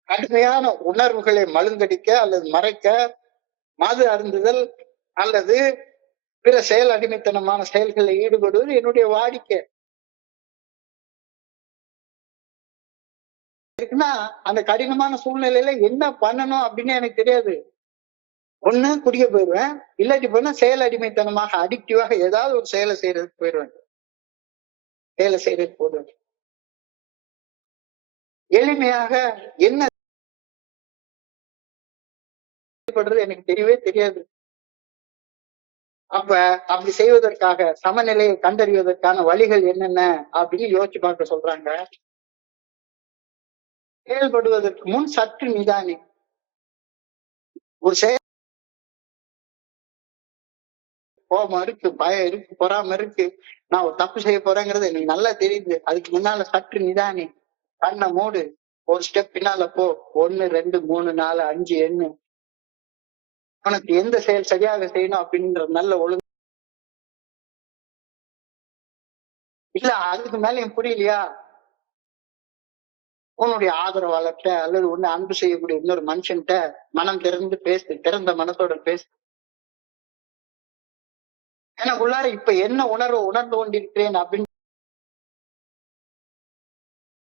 கடுமையான உணர்வுகளை மழுங்கடிக்க அல்லது மறைக்க மது அருந்துதல் அல்லது பிற செயல் அடிமைத்தனமான செயல்களில் ஈடுபடுவது என்னுடைய வாடிக்கை. இருக்குன்னா அந்த கடினமான சூழ்நிலையில என்ன பண்ணணும் அப்படின்னு எனக்கு தெரியாது. ஒண்ணு குடிக்க போயிடுவேன், இல்லாட்டி போனா செயல் அடிமைத்தனமாக அடிக்டிவாக ஏதாவது ஒரு செயலை செய்யறதுக்கு போயிடுவேன். செயலை செய்யறதுக்கு போடுவேன். எளிமையாக என்ன எனக்கு தெரியவே தெரியாது. அப்ப அப்படி செய்வதற்காக சமநிலையை கண்டறிவதற்கான வழிகள் என்னென்ன அப்படின்னு யோசிச்சு பார்க்க சொல்றாங்க. செயல்படுவதற்கு முன் சற்று நிதானி. ஒரு செயல் கோபம் இருக்கு, பயம் இருக்கு, பொறாம இருக்கு, நான் ஒரு தப்பு செய்ய போறேங்கிறது எனக்கு நல்லா தெரியுது. அதுக்கு முன்னால சற்று நிதானி. கண்ணை மூடு, ஒரு ஸ்டெப் பின்னால போ. 1 2 3 4 5 எண்ணு. உனக்கு எந்த செயல் சரியாக செய்யணும் அப்படின்ற நல்ல ஒழுங்கு இல்ல. அதுக்கு மேல எனக்கு புரியலையா, உன்னுடைய ஆதரவாளர்கிட்ட அல்லது உன்னை அன்பு செய்யக்கூடிய இன்னொரு மனுஷன்கிட்ட மனம் திறந்து பேசு, திறந்த மனத்தோட பேசு. எனக்குள்ளார இப்ப என்ன உணர்வு உணர்ந்து கொண்டிருக்கிறேன் அப்படின்னு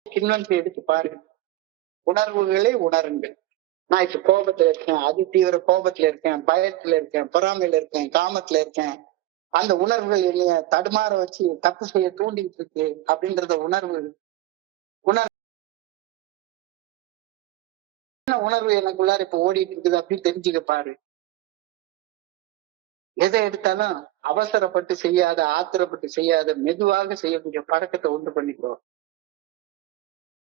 இன்வென்ட்ரி எடுத்து பாருங்க. உணர்வுகளை உணருங்கள். நான் இப்ப கோபத்துல இருக்கேன், அதி தீவிர கோபத்துல இருக்கேன், பயத்துல இருக்கேன், பொறாமையில இருக்கேன், காமத்துல இருக்கேன். அந்த உணர்வுகள் என்னைய தடுமாற வச்சு தப்பு செய்ய தூண்டிட்டு இருக்கு அப்படின்றத உணர்வு உணர்வு எனக்குள்ளார இப்ப ஓடிட்டு இருக்குது அப்படின்னு தெரிஞ்சுக்க பாரு. எதை எடுத்தாலும் அவசரப்பட்டு செய்யாத, ஆத்திரப்பட்டு செய்யாத, மெதுவாக செய்யக்கூடிய பழக்கத்தை உண்டு பண்ணிக்கோ.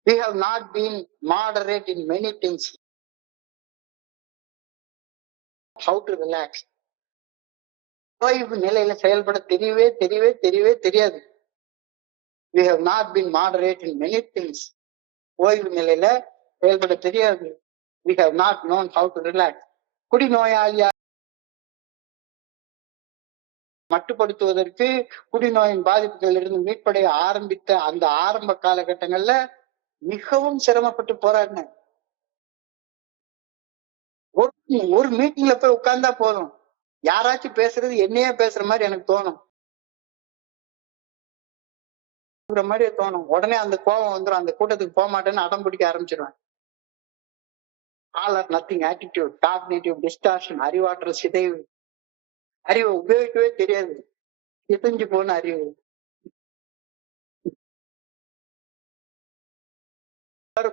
We have not been moderate in many things. How to relax. ஓய்வு நிலையில செயல்பட தெரியவே தெரியவே தெரியவே தெரியாது. We have not been moderate in many things. ஓய்வு நிலையில செயல்பட தெரியாது. We have not known how to relax. குடிநோயாளியா மட்டுப்படுத்துவதற்கு, குடிநோயின் பாதிப்புகளில் இருந்து மீட்படைய ஆரம்பித்த அந்த ஆரம்ப காலகட்டங்கள்ல மிகவும் சிரமப்பட்டு போராடினேன். ஒரு மீட்டிங்ல போய் உட்கார்ந்தா போதும், யாராச்சும் பேசுறது என்னையே பேசுற மாதிரி எனக்கு தோணும். மாதிரியே தோணும். உடனே அந்த கோபம் வந்துடும். அந்த கூட்டத்துக்கு போக மாட்டேன்னு அடம் பிடிக்க ஆரம்பிச்சிருவேன். All or nothing attitude, cognitive distortion, அறிவாற்றல் சிதைவு. அறிவை உபயோகிக்கவே தெரியாது, சிதைஞ்சு போன அறிவு.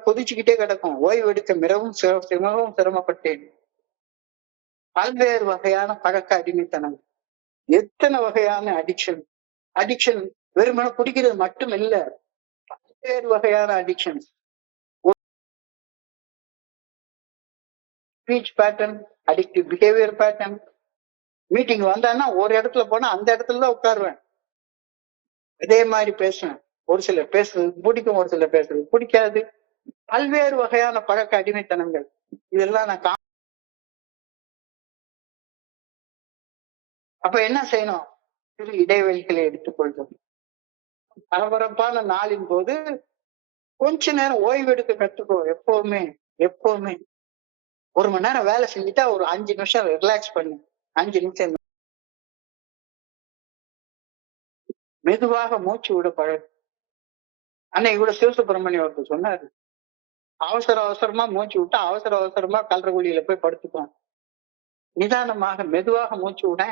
கொதிச்சுக்கிட்டே கிடக்கும். ஓய்வு எடுக்க மிகவும் சிரமப்பட்டேன். பல்வேறு வகையான பழக்க அடிமைத்தனம், எத்தனை வகையான அடிக்ஷன். அடிக்ஷன் வெறுமன குடிக்கிறது மட்டும் இல்ல, பல்வேறு வகையான addiction. Speech pattern, addictive behaviour pattern. Meeting வந்தான்னா ஒரு இடத்துல போனா அந்த இடத்துல தான் உட்காருவேன். இதே மாதிரி பேசுவேன். ஒரு சிலர் பேசுறது பிடிக்கும், ஒரு சிலர் பேசுறது பிடிக்காது. பல்வேறு வகையான பழக்க அடிமைத்தனங்கள். இதெல்லாம் நான் அப்ப என்ன செய்யணும், சிறு இடைவெளிகளை எடுத்துக்கொள்வோம். பரபரப்பான நாளின் போது கொஞ்ச நேரம் ஓய்வு எடுக்க கத்துக்கோ. எப்பவுமே எப்பவுமே 1 மணி நேரம் வேலை செஞ்சுட்டா ஒரு 5 நிமிஷம் ரிலாக்ஸ் பண்ணு. 5 நிமிஷம் மெதுவாக மூச்சு விட பழகு. அன்னைக்கு கூட சிவசுப்பிரமணியம் ஒருத்தர் சொன்னாரு, அவசர அவசரமா மூச்சு விட்டா அவசர அவசரமா கல்றகுழியில போய் படுத்துக்கும். நிதானமாக மெதுவாக மூச்சு விட.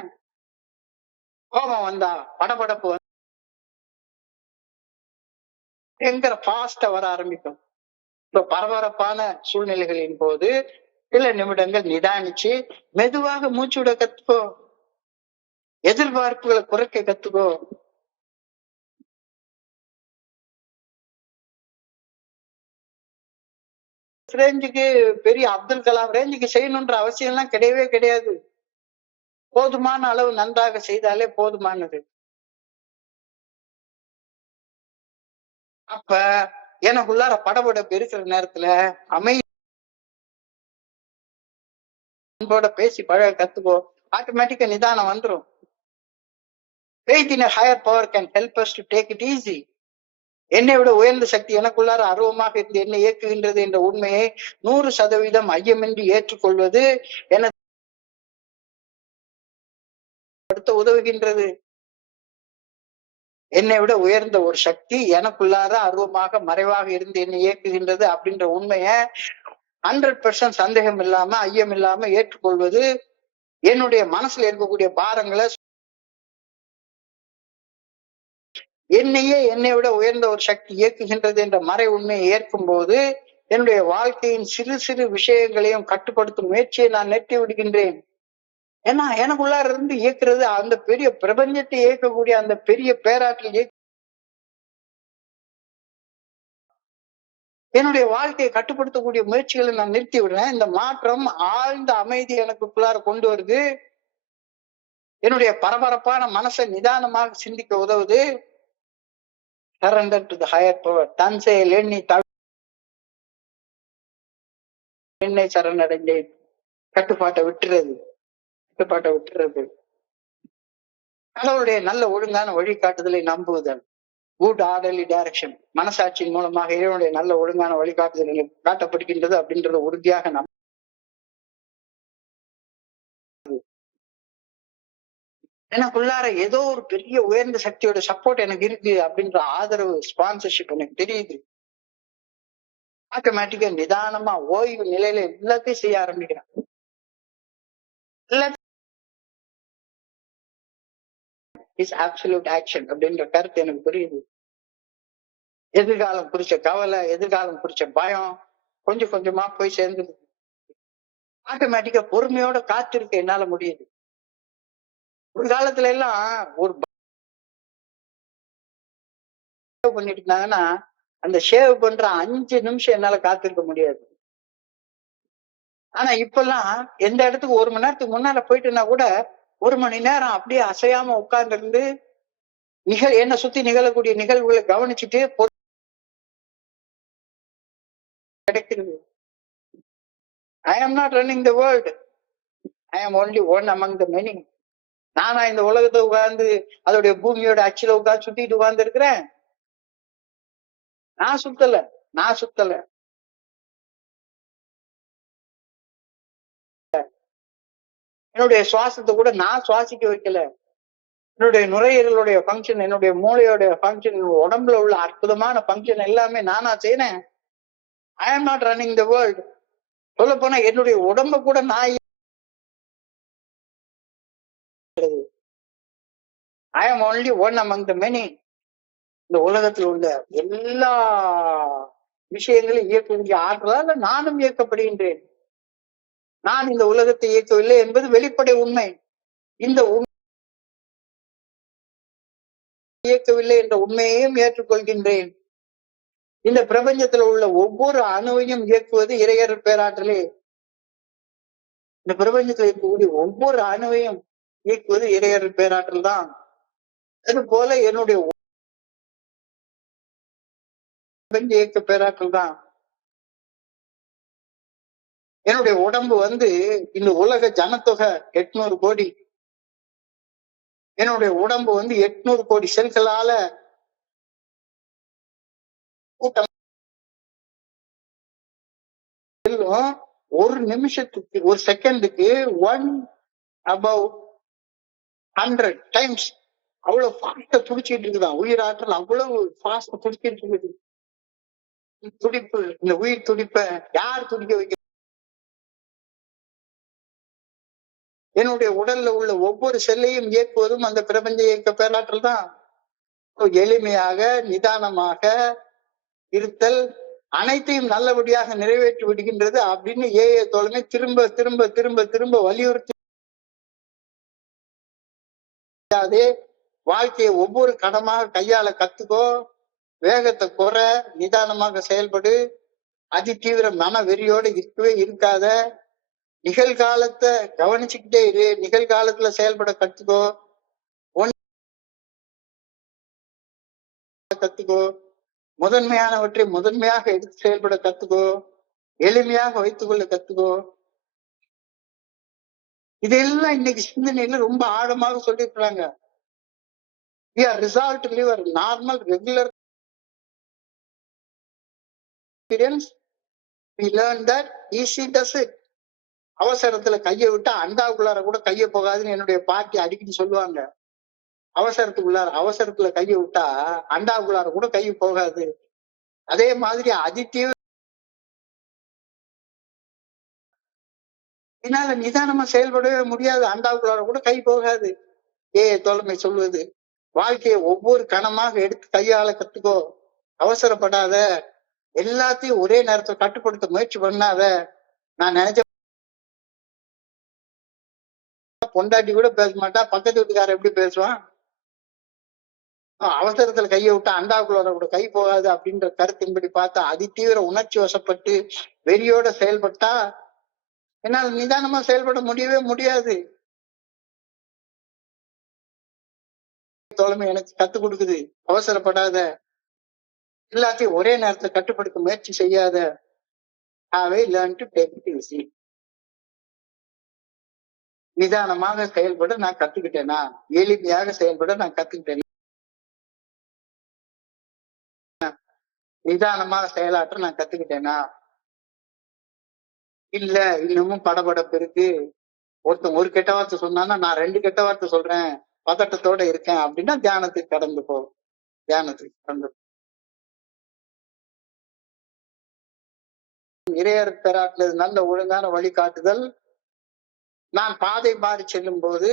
கோபம் வந்தா, படபடப்பு பயங்கர ஃபாஸ்டா வர ஆரம்பிக்கும். இப்ப பரபரப்பான சூழ்நிலைகளின் போது சில நிமிடங்கள் நிதானிச்சு மெதுவாக மூச்சு விட கத்துக்கோ. எதிர்பார்ப்புகளை குறைக்க கத்துக்கோ. ரேஞ்சுக்கு பெரிய அப்துல் கலாம் ரேஞ்சுக்கு செய்யணுன்ற அவசியம் எல்லாம் கிடையவே கிடையாது. போதுமான அளவு நன்றாக செய்தாலே போதுமானது. அப்ப எனக்குள்ளார படபடப்பு இருக்கிற நேரத்துல அமைதியோட பேசி பழக கத்துக்கோ, ஆட்டோமேட்டிக்கா நிதானம் வந்துரும். Faith in a higher power can help us to take it easy. என்னை விட உயர்ந்த சக்தி எனக்குள்ளார அருவமாக இருந்து என்னை இயக்குகின்றது என்ற உண்மையை 100% ஐயமின்றி ஏற்றுக்கொள்வது எனக்கு உதவுகின்றது. என்னை விட உயர்ந்த ஒரு சக்தி எனக்குள்ளார அருவமாக மறைவாக இருந்து என்னை இயக்குகின்றது அப்படின்ற உண்மைய 100% சந்தேகம் இல்லாம ஐயம் இல்லாம ஏற்றுக்கொள்வது என்னுடைய மனசுல இருக்கக்கூடிய பாரங்களை, என்னையே என்னை விட உயர்ந்த ஒரு சக்தி இயக்குகின்றது என்ற மறை உண்மையை ஏற்கும் போது என்னுடைய வாழ்க்கையின் சிறு சிறு விஷயங்களையும் கட்டுப்படுத்தும் முயற்சியை நான் நெட்டி விடுகின்றேன். ஏன்னா எனக்குள்ளார இருந்து இயக்குறது அந்த பெரிய பிரபஞ்சத்தை இயக்கக்கூடிய அந்த பெரிய பேராற்றல் என்னுடைய வாழ்க்கையை கட்டுப்படுத்தக்கூடிய முயற்சிகளை நான் நிறுத்தி விடுறேன். இந்த மாற்றம் ஆழ்ந்த அமைதி எனக்குள்ளார கொண்டு வருது. என்னுடைய பரபரப்பான மனசை நிதானமாக சிந்திக்க உதவுது. Surrender to the higher power. தன் செயல் எண்ணி என்னை சரணடைந்தேன். கட்டுப்பாட்டை விட்டுறது. கடவுளுடைய நல்ல ஒழுங்கான வழிகாட்டுதலை நம்புவதல். Good orderly direction. மனசாட்சியின் மூலமாக இறைவனுடைய நல்ல ஒழுங்கான வழிகாட்டுதல் காட்டப்படுகின்றது அப்படின்றத உறுதியாக எனக்குள்ளார ஏதோ ஒரு பெரிய உயர்ந்த சக்தியோட சப்போர்ட் எனக்கு இருக்கு அப்படின்ற ஆதரவு, ஸ்பான்சர்ஷிப் எனக்கு தெரியுது. ஆட்டோமேட்டிக்கா நிதானமா ஓய்வு நிலையில எல்லாத்தையும் செய்ய ஆரம்பிக்கிறேன். அப்சல்யூட் ஆக்ஷன் அப்படின்ற கருத்து எனக்கு புரியுது. எதிர்காலம் குறிச்ச கவலை, எதிர்காலம் குறிச்ச பயம் கொஞ்சம் கொஞ்சமா போய் சேர்ந்து ஆட்டோமேட்டிக்கா பொறுமையோட காத்திருக்க என்னால முடியுது. ஒரு காலத்துல எல்லாம் ஒரு பண்ணிட்டு இருந்தாங்கன்னா அந்த ஷேவ் பண்ற 5 நிமிஷம் என்னால காத்திருக்க முடியாது. ஆனா இப்பெல்லாம் எந்த இடத்துக்கு 1 மணி நேரத்துக்கு முன்னால போயிட்டுனா கூட 1 மணி நேரம் அப்படியே அசையாம உட்கார்ந்து இருந்து என்ன சுத்தி நிகழக்கூடிய நிகழ்வுகளை கவனிச்சுட்டு கிடைக்கிறது. I am not running the world. I am only one among the many. நானா இந்த உலகத்தை உட்கார்ந்து அதோடைய பூமியோட அச்சில உட்கார்ந்து சுத்திட்டு உட்கார்ந்து இருக்கிறேன். நான் சுத்தல. என்னுடைய சுவாசத்தை கூட நான் சுவாசிக்க வைக்கல. என்னுடைய நுரையீரலுடைய ஃபங்க்ஷன், என்னுடைய மூளையோட ஃபங்க்ஷன், உடம்புல உள்ள அற்புதமான ஃபங்க்ஷன் எல்லாமே நானா செய்யறேன். ஐ am not running the world. சொல்ல போனா என்னுடைய உடம்ப கூட நான் I am only one among the many. இந்த உலகத்தில் உள்ள எல்லா விஷயங்களையும் இயக்கக்கூடிய ஆற்றலால் நானும் இயக்கப்படுகின்றேன். நான் இந்த உலகத்தை இயக்கவில்லை என்பது வெளிப்படை உண்மை. இந்த இயக்கவில்லை என்ற உண்மையையும் ஏற்றுக்கொள்கின்றேன். இந்த பிரபஞ்சத்தில் உள்ள ஒவ்வொரு அணுவையும் இயக்குவது இறையர் பேராற்றலே. இந்த பிரபஞ்சத்தில் இருக்கக்கூடிய ஒவ்வொரு அணுவையும் இயக்குவது இறையர் பேராற்றல் தான். அது போல என்னுடைய இயக்க பேராற்றல் தான். என்னுடைய உடம்பு இந்த உலக ஜனத்தொகை 800 கோடி. என்னுடைய உடம்பு 800 கோடி செல்களால கூட்டம். ஒரு நிமிஷத்துக்கு, ஒரு செகண்டுக்கு 1 above 100 டைம்ஸ் அவ்வளவு ஃபாஸ்டா துடிச்சிட்டு இருக்குதான். உயிராற்றல் அவ்வளவு ஃபாஸ்டா துடிச்சிட்டு இருக்குது. துடிப்பு, இந்த உயிர் துடிப்ப யார் துடிக்க வைக்க? என்னுடைய உடல்ல உள்ள ஒவ்வொரு செல்லையும் இயக்குவதும் அந்த பிரபஞ்ச இயக்க பேராற்றல் தான். எளிமையாக நிதானமாக இருத்தல் அனைத்தையும் நல்லபடியாக நிறைவேற்றி விடுகின்றது அப்படின்னு தோழமை திரும்ப திரும்ப திரும்ப திரும்ப வலியுறுத்தி வாழ்க்கையை ஒவ்வொரு கடமாக கையால கத்துக்கோ. வேகத்தை குறை, நிதானமாக செயல்படு. அதிதீவிர மன வெறியோட இருக்கவே இருக்காத. நிகழ்காலத்தை கவனிச்சுக்கிட்டே இரு, நிகழ்காலத்துல செயல்பட கத்துக்கோ, கத்துக்கோ, முதன்மையானவற்றை முதன்மையாக எடுத்து செயல்பட கத்துக்கோ, எளிமையாக வைத்துக் கொள்ள கத்துக்கோ. இதெல்லாம் இன்னைக்கு சிந்தனையில ரொம்ப ஆழமாக சொல்லியிருக்கிறாங்க. We are resolved to live a normal, regular experience. We learn that easy does it. அவசரத்துல கையை விட்டா அண்டாவுக்குள்ளார கூட கையை போகாதுன்னு என்னுடைய பாட்டி அடிக்கடி சொல்லுவாங்க. அவசரத்துல கையை விட்டா அண்டாவுக்குள்ளார கூட கை போகாது. அதே மாதிரி அதிதீவிர என்னால நிதானமா செயல்படவே முடியாது, அண்டாவுக்குள்ளார கூட கை போகாது. தோழமை சொல்வது, வாழ்க்கையை ஒவ்வொரு கணமாக எடுத்து கையாள கத்துக்கோ, அவசரப்படாத, எல்லாத்தையும் ஒரே நேரத்துல கட்டுப்படுத்த முயற்சி பண்ணாத. நான் நினைச்ச பொண்டாட்டி கூட பேச மாட்டா, பக்கத்து வீட்டுக்காரர் எப்படி பேசுவான்? அவசரத்துல கையை விட்டா அண்டாவுக்குள்ள கூட கை போகாது அப்படின்ற கருத்தின்படி பார்த்தா, அதிதீவிர உணர்ச்சி வசப்பட்டு வெறியோட செயல்பட்டா என்னால் நிதானமா செயல்பட முடியவே முடியாது. தோழமை எனக்கு கத்துக் கொடுக்குது, அவசரப்படாத, எல்லாத்தையும் ஒரே நேரத்துல கட்டுப்படுத்த முயற்சி செய்யாத. நிதானமாக செயல்பட நான் கத்துக்கிட்டேனா, எளிமையாக செயல்பட நான் கத்துக்கிட்டேன், நிதானமாக செயலாற்ற நான் கத்துக்கிட்டேனா, இல்ல இன்னமும் படபடப்பு இருக்கு, ஒருத்தன் ஒரு கெட்ட வார்த்தை சொன்னான்னா நான் 2 கெட்ட வார்த்தை சொல்றேன், பதட்டத்தோட இருக்கேன் அப்படின்னா தியானத்துக்கு கடந்து போ. தியானத்துக்கு கடந்து இறையர் பெறாட்டுல நல்ல ஒழுங்கான வழிகாட்டுதல். நான் பாதை மாறி செல்லும் போது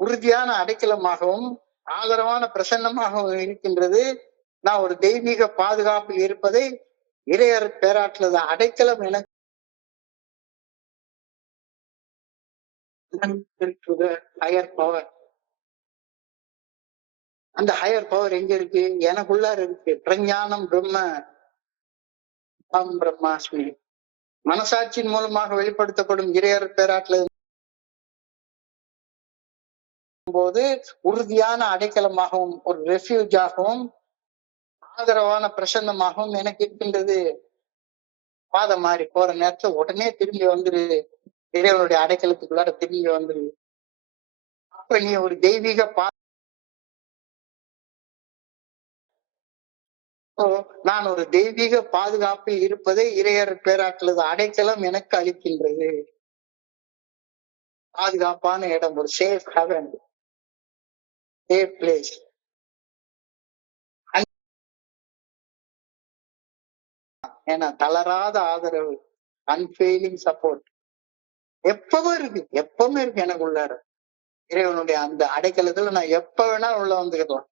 உறுதியான அடைக்கலமாகவும் ஆதரவான பிரசன்னமாகவும் இருக்கின்றது. நான் ஒரு தெய்வீக பாதுகாப்பில் இருப்பதை இறையர் பேராட்டுல அடைக்கலம் எனக்கு ஹையர் பவர். அந்த ஹையர் பவர் எங்க இருக்கு? எனக்குள்ளார இருக்கு. பிரஞானம் பிரம்ம பிரம்மாஸ்மி. மனசாட்சியின் மூலமாக வெளிப்படுத்தப்படும் இறையர் பேராட்டுல போது உறுதியான அடைக்கலமாகவும் ஒரு ரெஃப்யூஜாகவும் ஆதரவான பிரசன்னமாகவும் எனக்கு இருக்கின்றது. பாதை மாறி போற நேரத்துல உடனே திரும்பி வந்துரு, இறைவனுடைய அடைக்கலத்துக்குள்ளார திரும்பி வந்துரு. அப்ப நீ ஒரு தெய்வீக நான் ஒரு தெய்வீக பாதுகாப்பில் இருப்பதை இறையர் பேராட்டுலது அடைக்கலம் எனக்கு அளிக்கின்றது. பாதுகாப்பான இடம், ஒரு சேஃப் ஹெவன், சேஃப் பிளேஸ். ஏன்னா தளராத ஆதரவு, அன்ஃபெயிலிங் சப்போர்ட் எப்பவும் இருக்கு, எப்பவுமே இருக்கு எனக்கு உள்ளார. இறைவனுடைய அந்த அடைக்கலத்துல நான் எப்ப வேணா உள்ள வந்துக்கலாம்.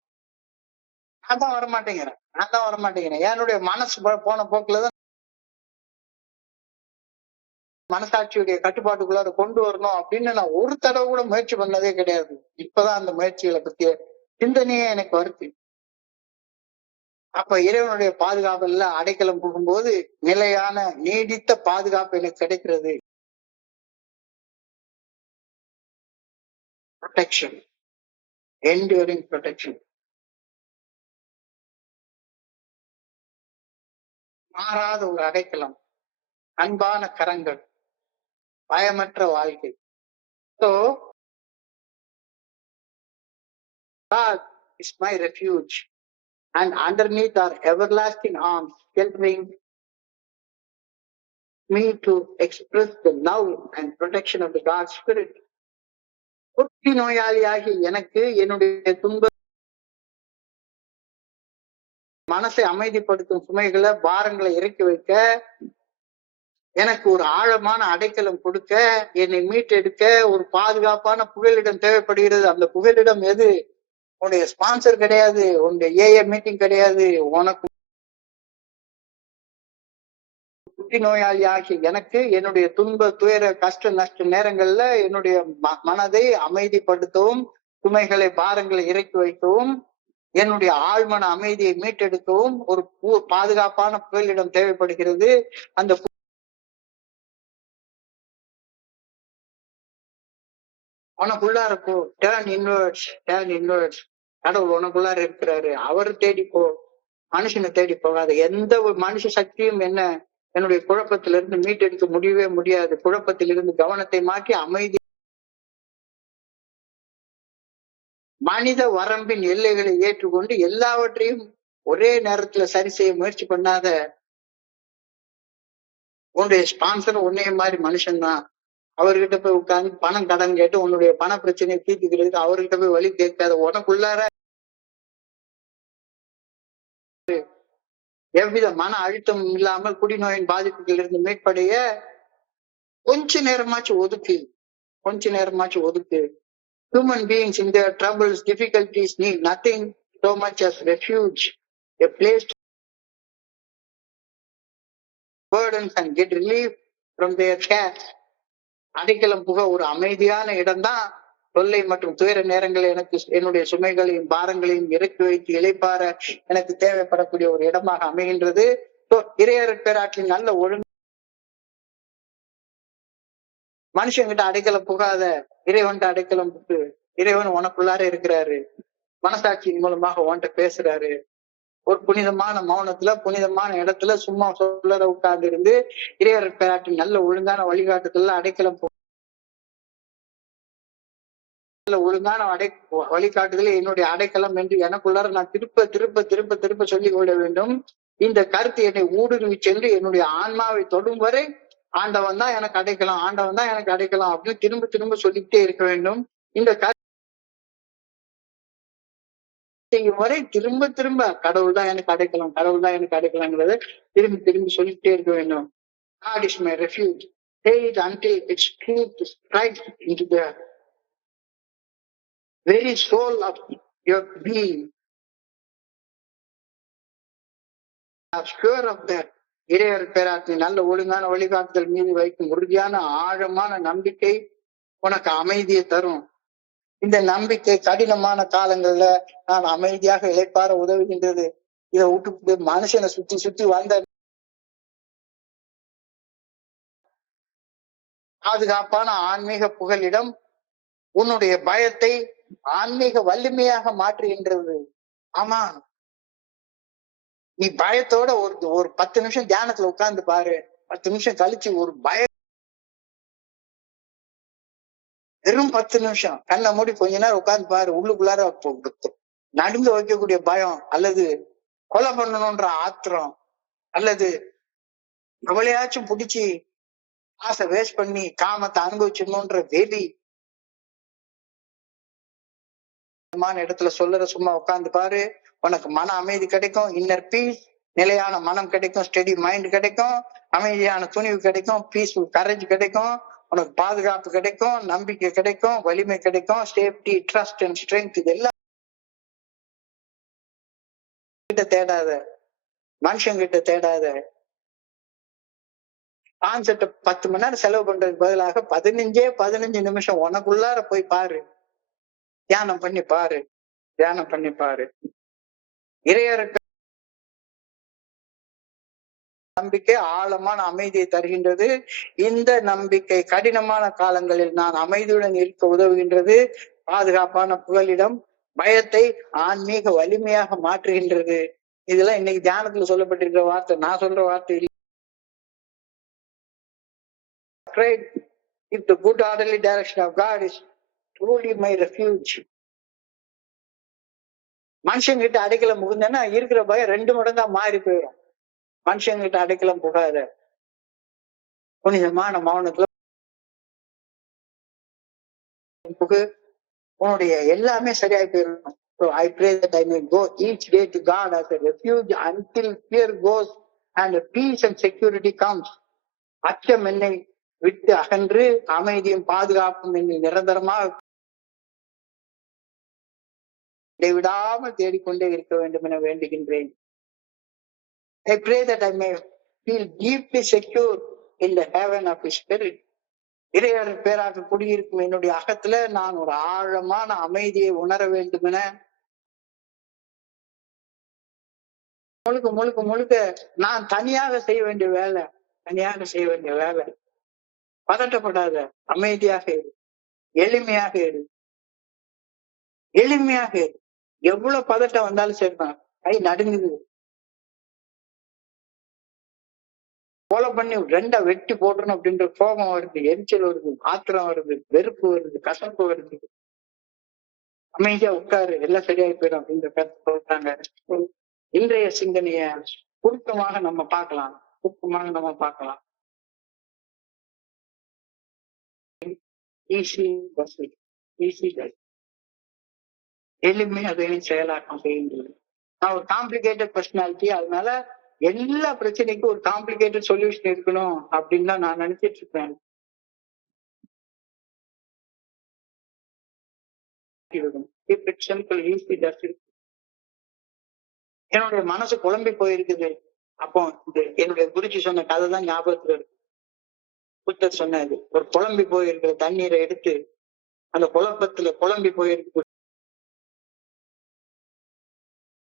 நான் தான் வரமாட்டேங்கிறேன். என்னுடைய மனசு போன போக்குலதான் மனசாட்சியுடைய கட்டுப்பாட்டுக்குள்ளார கொண்டு வரணும் அப்படின்னு நான் ஒரு தடவை கூட முயற்சி பண்ணதே கிடையாது. இப்பதான் அந்த முயற்சிகளை பத்திய சிந்தனையே எனக்கு வருது. அப்ப இறைவனுடைய பாதுகாப்புல அடைக்கலம் போகும்போது நிலையான நீடித்த பாதுகாப்பு எனக்கு கிடைக்கிறது. Protection, enduring protection. மாறாத ஒரு அடைக்கலம், அன்பான கரங்கள், பயமற்ற வாழ்க்கை. So God is my refuge, and underneath our everlasting arms sheltering me to express the love and protection of the God Spirit. புத்தி நோயாளியாகி எனக்கு என்னுடைய துன்ப மனசை அமைதிப்படுத்தும் சுமைகளை பாரங்களை இறக்கி வைக்க, எனக்கு ஒரு ஆழமான அடைக்கலம் கொடுக்க, என்னை மீட்டெடுக்க ஒரு பாதுகாப்பான புகலிடம் தேவைப்படுகிறது. அந்த புகலிடம் எது? உன்னுடைய ஸ்பான்சர் கிடையாது, உன்னுடைய ஏஏ மீட்டிங் கிடையாது. உனக்கு புத்தி நோயாளி ஆகி எனக்கு என்னுடைய துன்ப துயர கஷ்ட நஷ்ட நேரங்கள்ல என்னுடைய மனதை அமைதிப்படுத்தவும், சுமைகளை பாரங்களை இறக்கி வைக்கவும் என்னுடைய ஆழ்மன அமைதியை மீட்டெடுக்கவும் ஒரு பாதுகாப்பான புகலிடம் தேவைப்படுகிறது. அந்த உனக்குள்ளார போ, டேர்ன் இன்வெர்ட்ஸ். கடவுள் உனக்குள்ளார இருக்கிறாரு, அவர் தேடி போ, மனுஷனை தேடி போகாத. எந்த ஒரு மனுஷ சக்தியும் என்னுடைய குழப்பத்திலிருந்து மீட்டெடுக்க முடியவே முடியாது. குழப்பத்திலிருந்து கவனத்தை மாற்றி அமைதி, மனித வரம்பின் எல்லைகளை ஏற்றுக்கொண்டு எல்லாவற்றையும் ஒரே நேரத்துல சரி செய்ய முயற்சி பண்ணாத. உன்னுடைய ஸ்பான்சர் உன்னைய மாதிரி மனுஷன்தான். அவர்கிட்ட போய் உட்கார்ந்து பணம் கடன் கேட்டு உன்னுடைய பண பிரச்சனையை தீர்த்துக்கிறதுக்கு அவர்கிட்ட போய் வழி கேட்காத. உனக்குள்ளார எவ்வித மன அழுத்தம் இல்லாமல் குடிநோயின் பாதிப்புகள் இருந்து மீட்படைய கொஞ்ச நேரமாச்சும் ஒதுக்கு. Human beings in their troubles, difficulties need nothing so much as refuge, a place to burdens and get relief from their cares. அடைக்கலம் புக ஒரு அமைதியான இடம்தான் தொல்லை மற்றும் துயர நேரங்களை எனக்கு என்னுடைய சுமைகளையும் பாரங்களையும் இறக்கி வைத்து இளைப்பாற எனக்கு தேவைப்படக்கூடிய ஒரு இடமாக அமைகின்றது. இறையருட்பேராற்றின் நல்ல ஒழுங்கு. மனுஷங்கிட்ட அடைக்கலம் புகாத, இறைவன்கிட்ட அடைக்கலம் புக்கு. இறைவன் உனக்குள்ளார இருக்கிறாரு, மனசாட்சியின் மூலமாக உன்கிட்ட பேசுறாரு. ஒரு புனிதமான மௌனத்துல புனிதமான இடத்துல சும்மா சொல்லற உட்கார்ந்து இருந்து இறையருட்பேராற்றின் நல்ல ஒழுங்கான வழிகாட்டுதல்ல அடைக்கலம் ஒழுங்கான வழிகாட்டுதல் என்னுடைய அடைக்கலம் என்று எனக்குள்ளார நான் திருப்ப திருப்ப திருப்ப திருப்ப சொல்லிக் கொள்ள வேண்டும். இந்த கருத்து என்னை ஊடுருவி சென்று என்னுடைய ஆன்மாவை தொடும் வரை ஆண்டவன் தான் எனக்கு அடைக்கலாம், ஆண்டவன் தான் எனக்கு அடைக்கலாம் அப்படின்னு திரும்ப திரும்ப சொல்லிக்கிட்டே இருக்க வேண்டும். இந்த கருத்து செய்யும் வரை திரும்ப திரும்ப கடவுள் தான் எனக்கு அடைக்கலாம், கடவுள் தான் எனக்கு அடைக்கலாங்கிறத திரும்பி திரும்பி சொல்லிக்கிட்டே இருக்க வேண்டும். God is my refuge. Say it until its truth strikes into the very soul of your being. I'm sure of that. இறையருட்பேராற்றின் நல்ல ஒழுங்கான வழிகாட்டுதல் மீது வைக்கும் உறுதியான ஆழமான நம்பிக்கை உனக்கு அமைதியை தரும். இந்த நம்பிக்கை கடினமான காலங்கள்ல நான் அமைதியாக இளைப்பாற உதவுகின்றது. இதை விட்டு மனுஷனை சுத்தி சுத்தி வந்த பாதுகாப்பான ஆன்மீக புகலிடம் உன்னுடைய பயத்தை ஆன்மீக வலிமையாக மாற்றுகின்றது. ஆமா, நீ பயத்தோட ஒரு 10 நிமிஷம் தியானத்துல உட்கார்ந்து பாரு. 10 நிமிஷம் கழிச்சு ஒரு வெறும் 10 நிமிஷம் கண்ணை மூடி கொஞ்ச நேரம் உட்கார்ந்து பாரு. உள்ளுக்குள்ளார நடுங்க வைக்கக்கூடிய பயம், அல்லது கொலை பண்ணணும்ன்ற ஆத்திரம், அல்லது எவ்வளையாச்சும் பிடிச்சி ஆசை வேஸ்ட் பண்ணி காமத்தை அனுபவிச்சிடணும்ன்ற வெறி இடத்துல சொல்லுற சும்மா உட்கார்ந்து பாரு. உனக்கு மன அமைதி கிடைக்கும், இன்னர் பீஸ், நிலையான மனம் கிடைக்கும், ஸ்டெடி மைண்ட் கிடைக்கும், அமைதியான துணிவு கிடைக்கும், பீஸ்ஃபுல் கரேஜ் கிடைக்கும், உனக்கு பாதுகாப்பு கிடைக்கும், நம்பிக்கை கிடைக்கும், வலிமை கிடைக்கும், சேஃப்டி, ட்ரஸ்ட் அண்ட் ஸ்ட்ரென்த். இதெல்லாம் கிட்ட தேடாத, மனுஷங்கிட்ட தேடாத. கான்செப்ட் 10 மணி நேரம் செலவு பண்றதுக்கு பதிலாக 15 நிமிஷம் உனக்குள்ளார போய் பாரு, தியானம் பண்ணி பாரு. இறையருக்கு நம்பிக்கை ஆழமான அமைதியை தருகின்றது. இந்த நம்பிக்கை கடினமான காலங்களில் நான் அமைதியுடன் இருக்க உதவுகின்றது. பாதுகாப்பான புகலிடம் பயத்தை ஆன்மீக வலிமையாக மாற்றுகின்றது. இதெல்லாம் இன்னைக்கு தியானத்துல சொல்லப்பட்டிருக்கிற வார்த்தை, நான் சொல்ற வார்த்தை இல்லை. If the good orderly direction of God is truly my refuge. மனுஷங்கிட்ட அடைக்கலம் புகுந்தேன்னா இருக்கிற பயம் 2 மடங்கா மாறி போயிடும். மனுஷங்கிட்ட அடைக்கலம் புகாத, புனிதமான மௌனத்துல புகு, உன்னுடைய எல்லாமே சரியாய் போயிடும். So I pray that I may go each day to God as a refuge until fear goes and peace and security comes. அச்சம் என்னை விட்டு அகன்று அமைதியும் பாதுகாப்பும் என்னை நிரந்தரமாக இடைவிடாமல் தேடிக்கொண்டே இருக்க வேண்டும் என வேண்டுகின்றேன். I pray that I may feel deeply secure in the heaven of His Spirit. இறையர் பேராக குடியிருக்கும் என்னுடைய அகத்துல நான் ஒரு ஆழமான அமைதியை உணர வேண்டும் என முழுக்க முழுக்க முழுக்க நான் தனியாக செய்ய வேண்டிய வேலை, தனியாக செய்ய வேண்டிய வேலை. பதட்டப்படாத, அமைதியாக இரு, எளிமையாக இரு, எளிமையாக இரு. எவ்வளவு பதட்டம் வந்தாலும் சரிதான், கை நடுங்குது, கொலை பண்ணி ரெண்டா வெட்டி போட்டுறணும் அப்படின்ற கோபம் வருது, எரிச்சல் வருது, ஆத்திரம் வருது, வெறுப்பு வருது, கசப்பு வருது. அமைதியா உட்காரு, எல்லாம் சரியாயி போயிடும் அப்படின்ற கருத்து சொல்றாங்க. இன்றைய சிந்தனைய சுருக்கமாக நம்ம பார்க்கலாம், சுருக்கமாக நம்ம பார்க்கலாம். ஈஸி பஸ், ஈஸி பஸ், எளிமை அதையும் செயலாக்கம் செய்யும்போது. நான் ஒரு காம்ப்ளிகேட்டட் பர்சனாலிட்டி, அதனால எல்லா பிரச்சனைக்கும் ஒரு காம்ப்ளிகேட்டட் சொல்யூஷன் இருக்கணும் அப்படின்னு தான் நான் நினைச்சிட்டு இருக்கேன். என்னுடைய மனசு குழம்பி போயிருக்குது. அப்போ என்னுடைய குருஜி சொன்ன கதை தான் ஞாபகத்துல இருக்கு. புத்தர் சொன்னது, ஒரு குழம்பி போயிருக்கிற தண்ணீரை எடுத்து அந்த குழப்பத்துல குழம்பி போயிருக்கு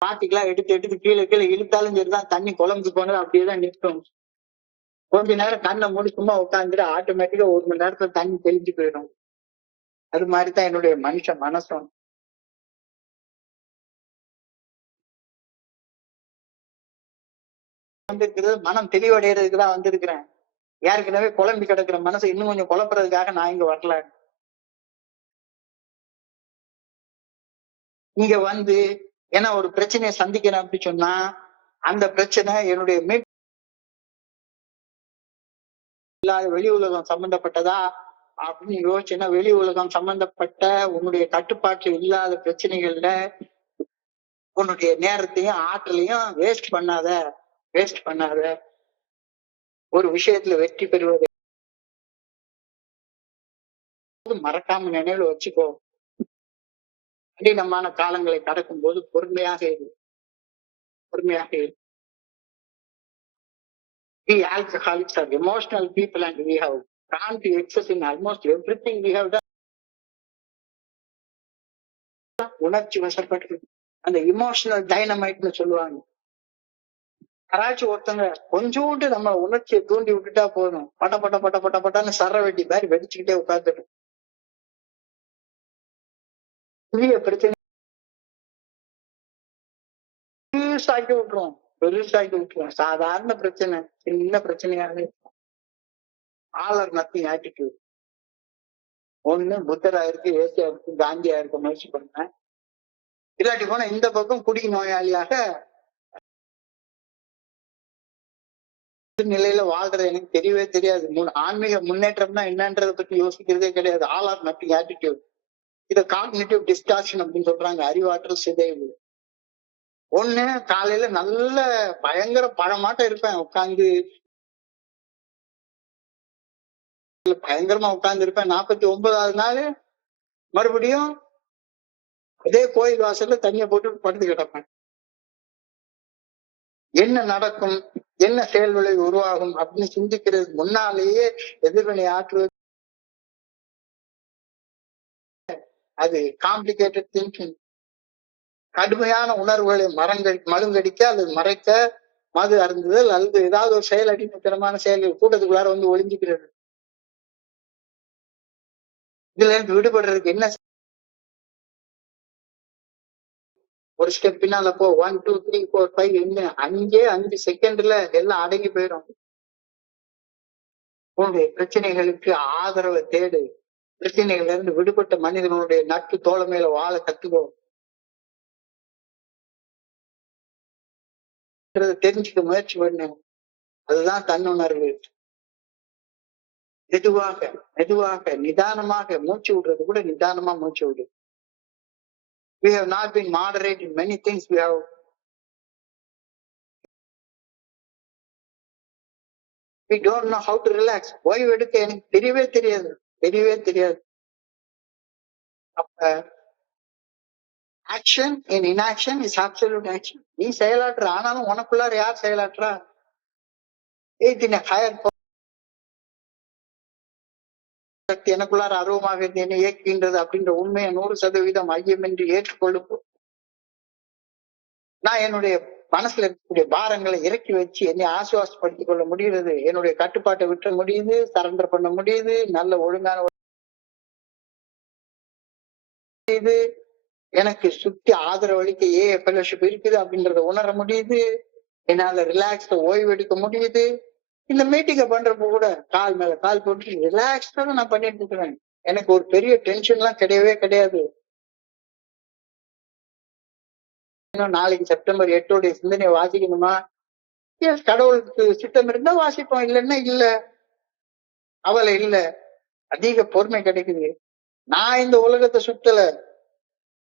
பாட்டிக்கெல்லாம் எடுத்து எடுத்து கீழே கீழே இழுத்தாலும் சரிதான், தண்ணி குழம்பு போனது அப்படியேதான் நிற்கும். கொஞ்ச நேரம் கண்ணை மூடி சும்மா உட்காந்துட்டு ஆட்டோமேட்டிக்கா 1 மணி நேரத்துல தண்ணி தெளிஞ்சு போயிடும். அது மாதிரிதான் என்னுடைய மனசும். வந்திருக்கிறது மனம் தெளிவடைகிறதுக்கு தான் வந்திருக்கிறேன். ஏற்கனவே குழம்பி கிடக்குற மனசை இன்னும் கொஞ்சம் குழப்புறதுக்காக நான் இங்க வரல. இங்க வந்து ஏன்னா ஒரு பிரச்சனையை சந்திக்கிறேன் அப்படின்னு சொன்னா அந்த பிரச்சனை என்னுடைய இல்லாத வெளி உலகம் சம்பந்தப்பட்டதா அப்படின்னு யோசிச்சுன்னா, வெளி உலகம் சம்பந்தப்பட்ட உன்னுடைய கட்டுப்பாட்டுல இல்லாத பிரச்சனைகள்ல உன்னுடைய நேரத்தையும் ஆற்றலையும் வேஸ்ட் பண்ணாத. ஒரு விஷயத்துல வெற்றி பெறுவதை மறக்காம நினைவுல வச்சுக்கோ. கடினமான காலங்களை கடக்கும் போது பொறுமையாக இரு. We alcoholics are emotional people and we have gone to excess in almost everything we have done. உணர்ச்சி வசப்பட்டு அந்த இமோஷனல் டைனமைட்னு சொல்லுவாங்க. யாராச்சும் ஒருத்தங்க கொஞ்சோண்டு நம்ம உணர்ச்சியை தூண்டி விட்டுட்டா போதும், பட்ட பட்ட பட்ட பட்ட பட்டான்னு சர வெட்டி மாதிரி வெடிச்சுக்கிட்டே உட்கார்ந்துட்டு பெரிய பிரச்சனை பெருசாக்கி விட்டுருவோம். சாதாரண பிரச்சனை சின்ன பிரச்சனையாக இருக்கும். ஆலர் நத்திங் ஆட்டிடியூட். ஒண்ணு புத்தரா இருக்கு, ஏசியா இருக்கு, காந்தியா இருக்க முயற்சி பண்ணேன். இல்லாட்டி போனா இந்த பக்கம் குடி நோயாளியாக நிலையில வாழ்றது எனக்கு தெரியவே தெரியாது. ஆன்மீக முன்னேற்றம்னா என்னன்றதை பத்தி யோசிக்கிறதே கிடையாது. All or nothing attitude. இதை காக்னிட்டிவ் டிஸ்டார்ஷன் அப்படின்னு சொல்றாங்க, அறிவாற்றல் சிதைவு. ஒண்ணு காலையில நல்ல பயங்கர பழமாட்டம் இருப்பேன், உட்காந்து பயங்கரமா உட்கார்ந்து இருப்பேன். 49வது நாள் மறுபடியும் அதே கோயில் வாசல்ல தண்ணிய போட்டு படுத்து கிடப்பேன். என்ன நடக்கும், என்ன செயல் விளைவு உருவாகும் அப்படின்னு சிந்திக்கிறது முன்னாலேயே எதிர்வினை ஆற்றுவது அது காம்ப்ளிகேட்டட் திங்கிங். கடுமையான உணர்வுகளை மழுங்கடிக்க அல்லது மறைக்க மது அருந்துதல் அல்லது ஏதாவது ஒரு செயல் அடிமைத்தனமான செயல்கள் கூட்டத்துக்குள்ளார வந்து ஒளிஞ்சுக்கிறது. இதுல இருந்து விடுபடுறதுக்கு என்ன, ஒரு ஸ்டெப் பின்னால போ. 1 2 3 4 5 என்ன 5 செகண்ட்ல எல்லாம் அடங்கி போயிடும். உன்னுடைய பிரச்சனைகளுக்கு ஆதரவை தேடு. பிரச்சனைகள்ல இருந்து விடுபட்ட மனிதனுடைய நட்பு தோழமையில வாழ கத்துக்கோ. தெரிஞ்சுக்க முயற்சி பண்ணு. அதுதான் தன்னுணர்வு. மெதுவாக நிதானமாக மூச்சு விடுறது கூட நிதானமா மூச்சு விடு. We have not been moderate in many things. We don't know how to relax. ஓய்வு எடுக்க எனக்கு தெரியவே தெரியாது. அப்ப action in inaction is absolute action. நீ செயலாற்ற, ஆனாலும் உனக்குள்ளார யார் செயலாற்றா? ஹையர் சக்தி எனக்குள்ளார அருவமாக என்னை இயக்குகின்றது அப்படின்ற உண்மையை 100% ஐயமின்றி ஏற்றுக்கொள்ளும். நான் என்னுடைய மனசுல இருக்கக்கூடிய பாரங்களை இறக்கி வச்சு என்னை ஆசுவாசப்படுத்திக் கொள்ள முடியுது, என்னுடைய கட்டுப்பாட்டை விட்டுற முடியுது, சரண்டர் பண்ண முடியுது, நல்ல ஒழுங்கான முடியுது, எனக்கு சுத்தி ஆதரவு அளிக்க ஃபெலோஷிப் இருக்குது அப்படின்றத உணர முடியுது, என்னால ரிலாக்ஸ்டா ஓய்வு எடுக்க முடியுது. இந்த மீட்டிங்க பண்றப்ப கூட கால் மேல கால் போட்டு ரிலாக்ஸ்டா நான் பண்ணிட்டு இருக்கிறேன். எனக்கு ஒரு பெரிய டென்ஷன் எல்லாம் கிடையவே கிடையாது. நாளைக்கு செப்டம்பர் 8 சிந்தனையை வாசிக்கணுமா? கடவுளுக்கு சித்தம் இருந்தா வாசிப்போம், இல்லைன்னா இல்ல, அவளை இல்ல. அதிக பொறுமை கிடைக்குது. நான் இந்த உலகத்தை சுத்தல.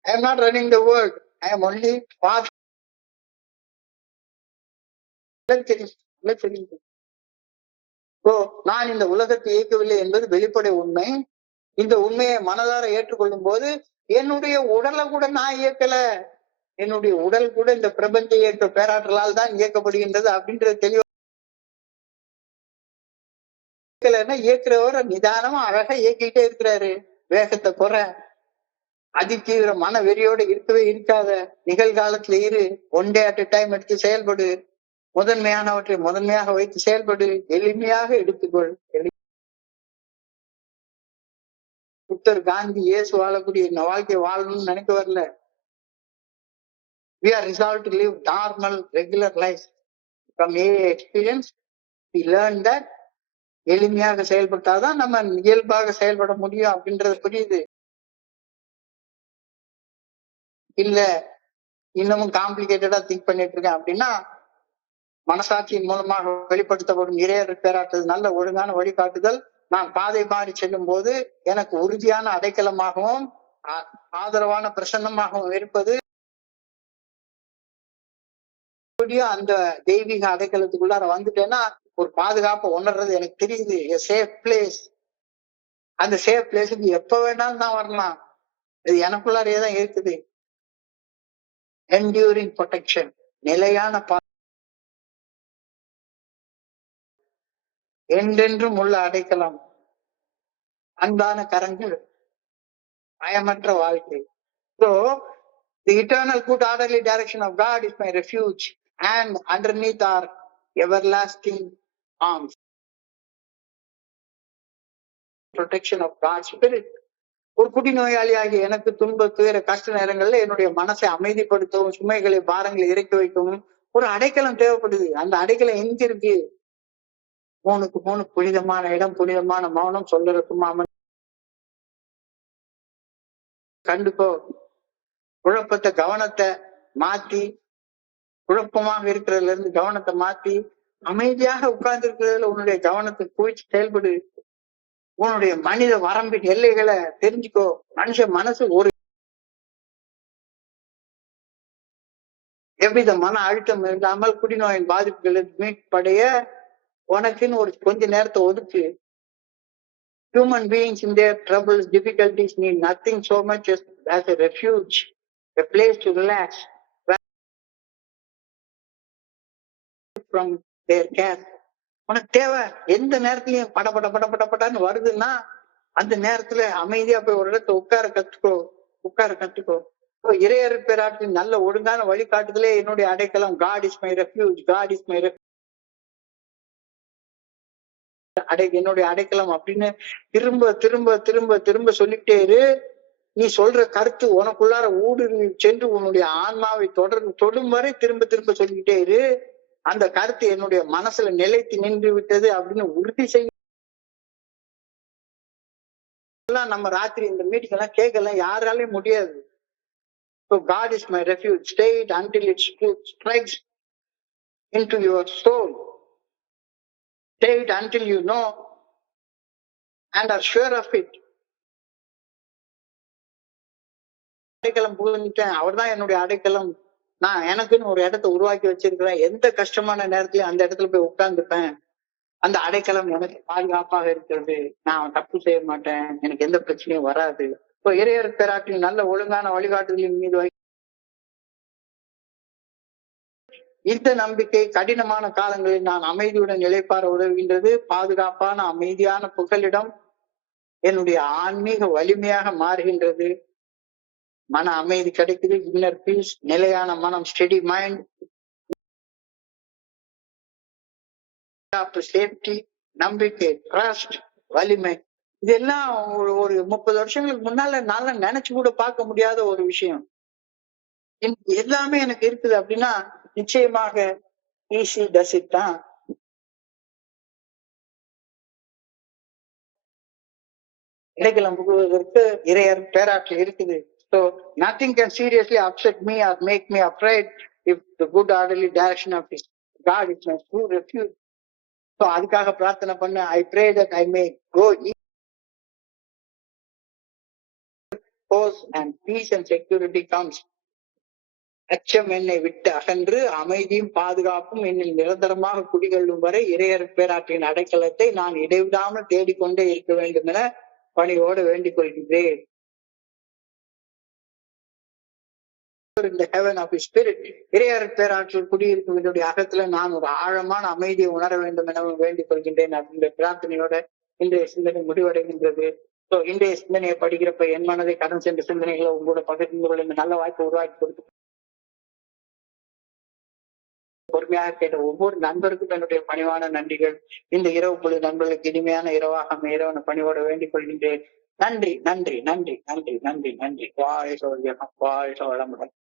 I am not running the world. I am only part. நான் இந்த உலகத்தை இயக்கவில்லை என்பது வெளிப்படை உண்மை. இந்த உண்மையை மனதார ஏற்றுக்கொள்ளும் போது என்னுடைய உடலை கூட நான் இயக்கல, என்னுடைய உடல் கூட இந்த பிரபஞ்ச இயக்க பேராற்றலால் தான் இயக்கப்படுகின்றது அப்படின்றது தெளிவா இயக்குறவர் நிதானமா அழகா இயக்கிட்டே இருக்கிறாரு. வேகத்தை குறை, அதிதீவிர மன வெறியோட இருக்கவே இருக்காத, நிகழ்காலத்துல இரு, ஒன் டே அட் டைம் எடுத்து செயல்படு, முதன்மையானவற்றை முதன்மையாக வைத்து செயல்படு, எளிமையாக எடுத்துக்கொள். புத்தர், காந்தி, இயேசு வாழக்கூடிய இந்த வாழ்க்கையை வாழணும்னு நினைக்க வரல. We are resolved to live normal, regular life. From AA experience, we learn that எளிமையாக செயல்பட்டாதான் நம்ம இயல்பாக செயல்பட முடியும் அப்படின்றது புரியுது. இல்ல இன்னமும் காம்ப்ளிகேட்டடா திங்க் பண்ணிட்டு இருக்கேன் அப்படின்னா, மனசாட்சியின் மூலமாக வெளிப்படுத்தப்படும் இறையர் பேராற்றல் நல்ல ஒழுங்கான வழிகாட்டுதல் நான் பாதை மாறி செல்லும் போது எனக்கு உறுதியான அடைக்கலமாகவும் ஆதரவான பிரசன்னமாகவும் இருப்பது, அந்த தெய்வீக அடைக்கலத்துக்குள்ளார வந்துட்டேன்னா ஒரு பாதுகாப்பு உணர்றது எனக்கு தெரியுது. Safe place. அந்த சேஃப் பிளேஸுக்கு எப்ப வேணாலும் நான் வரலாம். இது எனக்குள்ளாரையே தான் இருக்குது. என்டியூரிங் ப்ரொடெக்ஷன், நிலையான என்றென்றும் உள்ள அடைக்கலம், அன்பான கரங்கள், பயமற்ற வாழ்க்கை. So, the eternal good orderly direction of God is my refuge, and underneath are everlasting arms. Protection of God's spirit. ஒரு குடிநோயாளியாகி எனக்கு துன்ப துயர கஷ்ட நேரங்கள்ல என்னுடைய மனசை அமைதிப்படுத்தவும், சுமைகளை பாரங்களை இறக்கி வைக்கவும் ஒரு அடைக்கலம் தேவைப்படுது. அந்த அடைக்கலம் எங்க இருக்கு? 3க்கு 3 புனிதமான இடம், புனிதமான மௌனம், சொல்லறதுமா கண்டுக்கோ. குழப்பத்தை கவனத்தை மாத்தி, குழப்பமாக இருக்கிறதுல இருந்து கவனத்தை மாத்தி அமைதியாக உட்கார்ந்து இருக்கிறதுல உன்னுடைய கவனத்தை குவிச்சு செயல்படு. உன்னுடைய மனித வரம்பின் எல்லைகளை தெரிஞ்சுக்கோ. மனுஷ மனசு ஒரு எவ்வித மன அழுத்தம் இல்லாமல் குடிநோயின் பாதிப்புகளை மீட்படைய உனக்குன்னு ஒரு கொஞ்ச நேரத்தை ஒதுக்கு. Human beings in their troubles, difficulties need nothing so much as a refuge, a place to relax from their care. உனக்கு தேவை எந்த நேரத்திலயும் படப்படான்னு வருதுன்னா அந்த நேரத்துல அமைதியா போய் ஒரு இடத்துல உட்கார கத்துக்கோ. இறையர் பேராற்றின் நல்ல ஒழுங்கான வழிகாட்டுதலே என்னுடைய அடைக்கலம். God is my refuge, God is my refuge. என்னுடைய அடைக்கலம் அப்படின்னு திரும்ப திரும்ப திரும்ப திரும்ப சொல்லிட்டே இரு. நீ சொல்ற கருத்து உனக்குள்ளார ஊடுருவி சென்று உன்னுடைய ஆன்மாவை தொடும் வரை திரும்ப திரும்ப சொல்லிக்கிட்டே இரு. அந்த கருத்து என்னுடைய மனசுல நிலைத்து நின்று விட்டது அப்படின்னு உறுதி செய்ய. நம்ம ராத்திரி இந்த மீட்டிங் எல்லாம் கேட்கலாம், யாராலையும் முடியாது. So God is my refuge. Stay it until it strikes into your soul. Stay it until you know and are sure of it. அடைக்கலம் புகுந்துட்டேன், அவர் தான் என்னுடைய அடைக்கலம். நான் எனக்குன்னு ஒரு இடத்தை உருவாக்கி வச்சிருக்கிறேன். எந்த கஷ்டமான நேரத்திலயும் அந்த இடத்துல போய் உட்கார்ந்துப்பேன். அந்த அடைக்கலம் எனக்கு பாதுகாப்பாக இருக்கிறது. நான் தப்பு செய்ய மாட்டேன், எனக்கு எந்த பிரச்சனையும் வராது. இப்போ இறையர் பேராற்றின் நல்ல ஒழுங்கான வழிகாட்டுதலின் மீது இந்த நம்பிக்கை கடினமான காலங்களில் நான் அமைதியுடன் நிலைப்பார உதவுகின்றது. பாதுகாப்பான அமைதியான புகலிடம் என்னுடைய ஆன்மீக வலிமையாக மாறுகின்றது. மன அமைதி கிடைக்குது, இன்னர் பீஸ், நிலையான மனம், ஸ்டெடி மைண்ட், சேஃப்டி, நம்பிக்கை, ட்ரஸ்ட், வலிமை, இதெல்லாம் ஒரு 30 வருஷங்களுக்கு முன்னால நான்ல நினைச்சு கூட பார்க்க முடியாத ஒரு விஷயம். எல்லாமே எனக்கு இருக்குது அப்படின்னா நிச்சயமாக ஈஸி டஸ் இட் தான். இடைக்கலம் புகுவதற்கு இறையர் பேராற்றல் இருக்குது. So nothing can seriously upset me or make me afraid if the good orderly direction of his God is my true refuge. So அதுக்காக பிரார்த்தனை பண்ண, I pray that I may go force and peace and security comes. அச்சம் என்னை விட்டு அகன்று அமைதியும் பாதுகாப்பும் என்னில் நிரந்தரமாக குடிகொள்ளும் வரை இறையர் பேராற்றின் அடைக்கலத்தை நான் இடைவிடாமல் தேடிக்கொண்டே இருக்க வேண்டும் என பணியோடு வேண்டிக் கொள்கின்றேன். இந்த heaven of his spirit, இறையர் பேராற்றல் குடியிருக்கும் என்னுடைய அகத்துல நான் ஒரு ஆழமான அமைதியை உணர வேண்டும் என வேண்டிக் கொள்கின்றேன் அப்படின்ற பிரார்த்தனையோட இன்றைய சிந்தனை முடிவடைகின்றது. இன்றைய சிந்தனையை படிக்கிறப்ப என் மனதை கடன் சென்ற சிந்தனைகளை உங்களோட பகிர்ந்து கொள்ள இந்த நல்ல வாய்ப்பை உருவாக்கி கொடுத்து பொறுமையாக கேட்ட ஒவ்வொரு நண்பருக்கும் என்னுடைய பணிவான நன்றிகள். இந்த இரவு பொழுது நண்பர்களுக்கு இனிமையான இரவாக அமைய பணியோட வேண்டிக் கொள்கின்றேன். நன்றி நன்றி நன்றி நன்றி நன்றி நன்றி. வாழ்க வளமுடன்.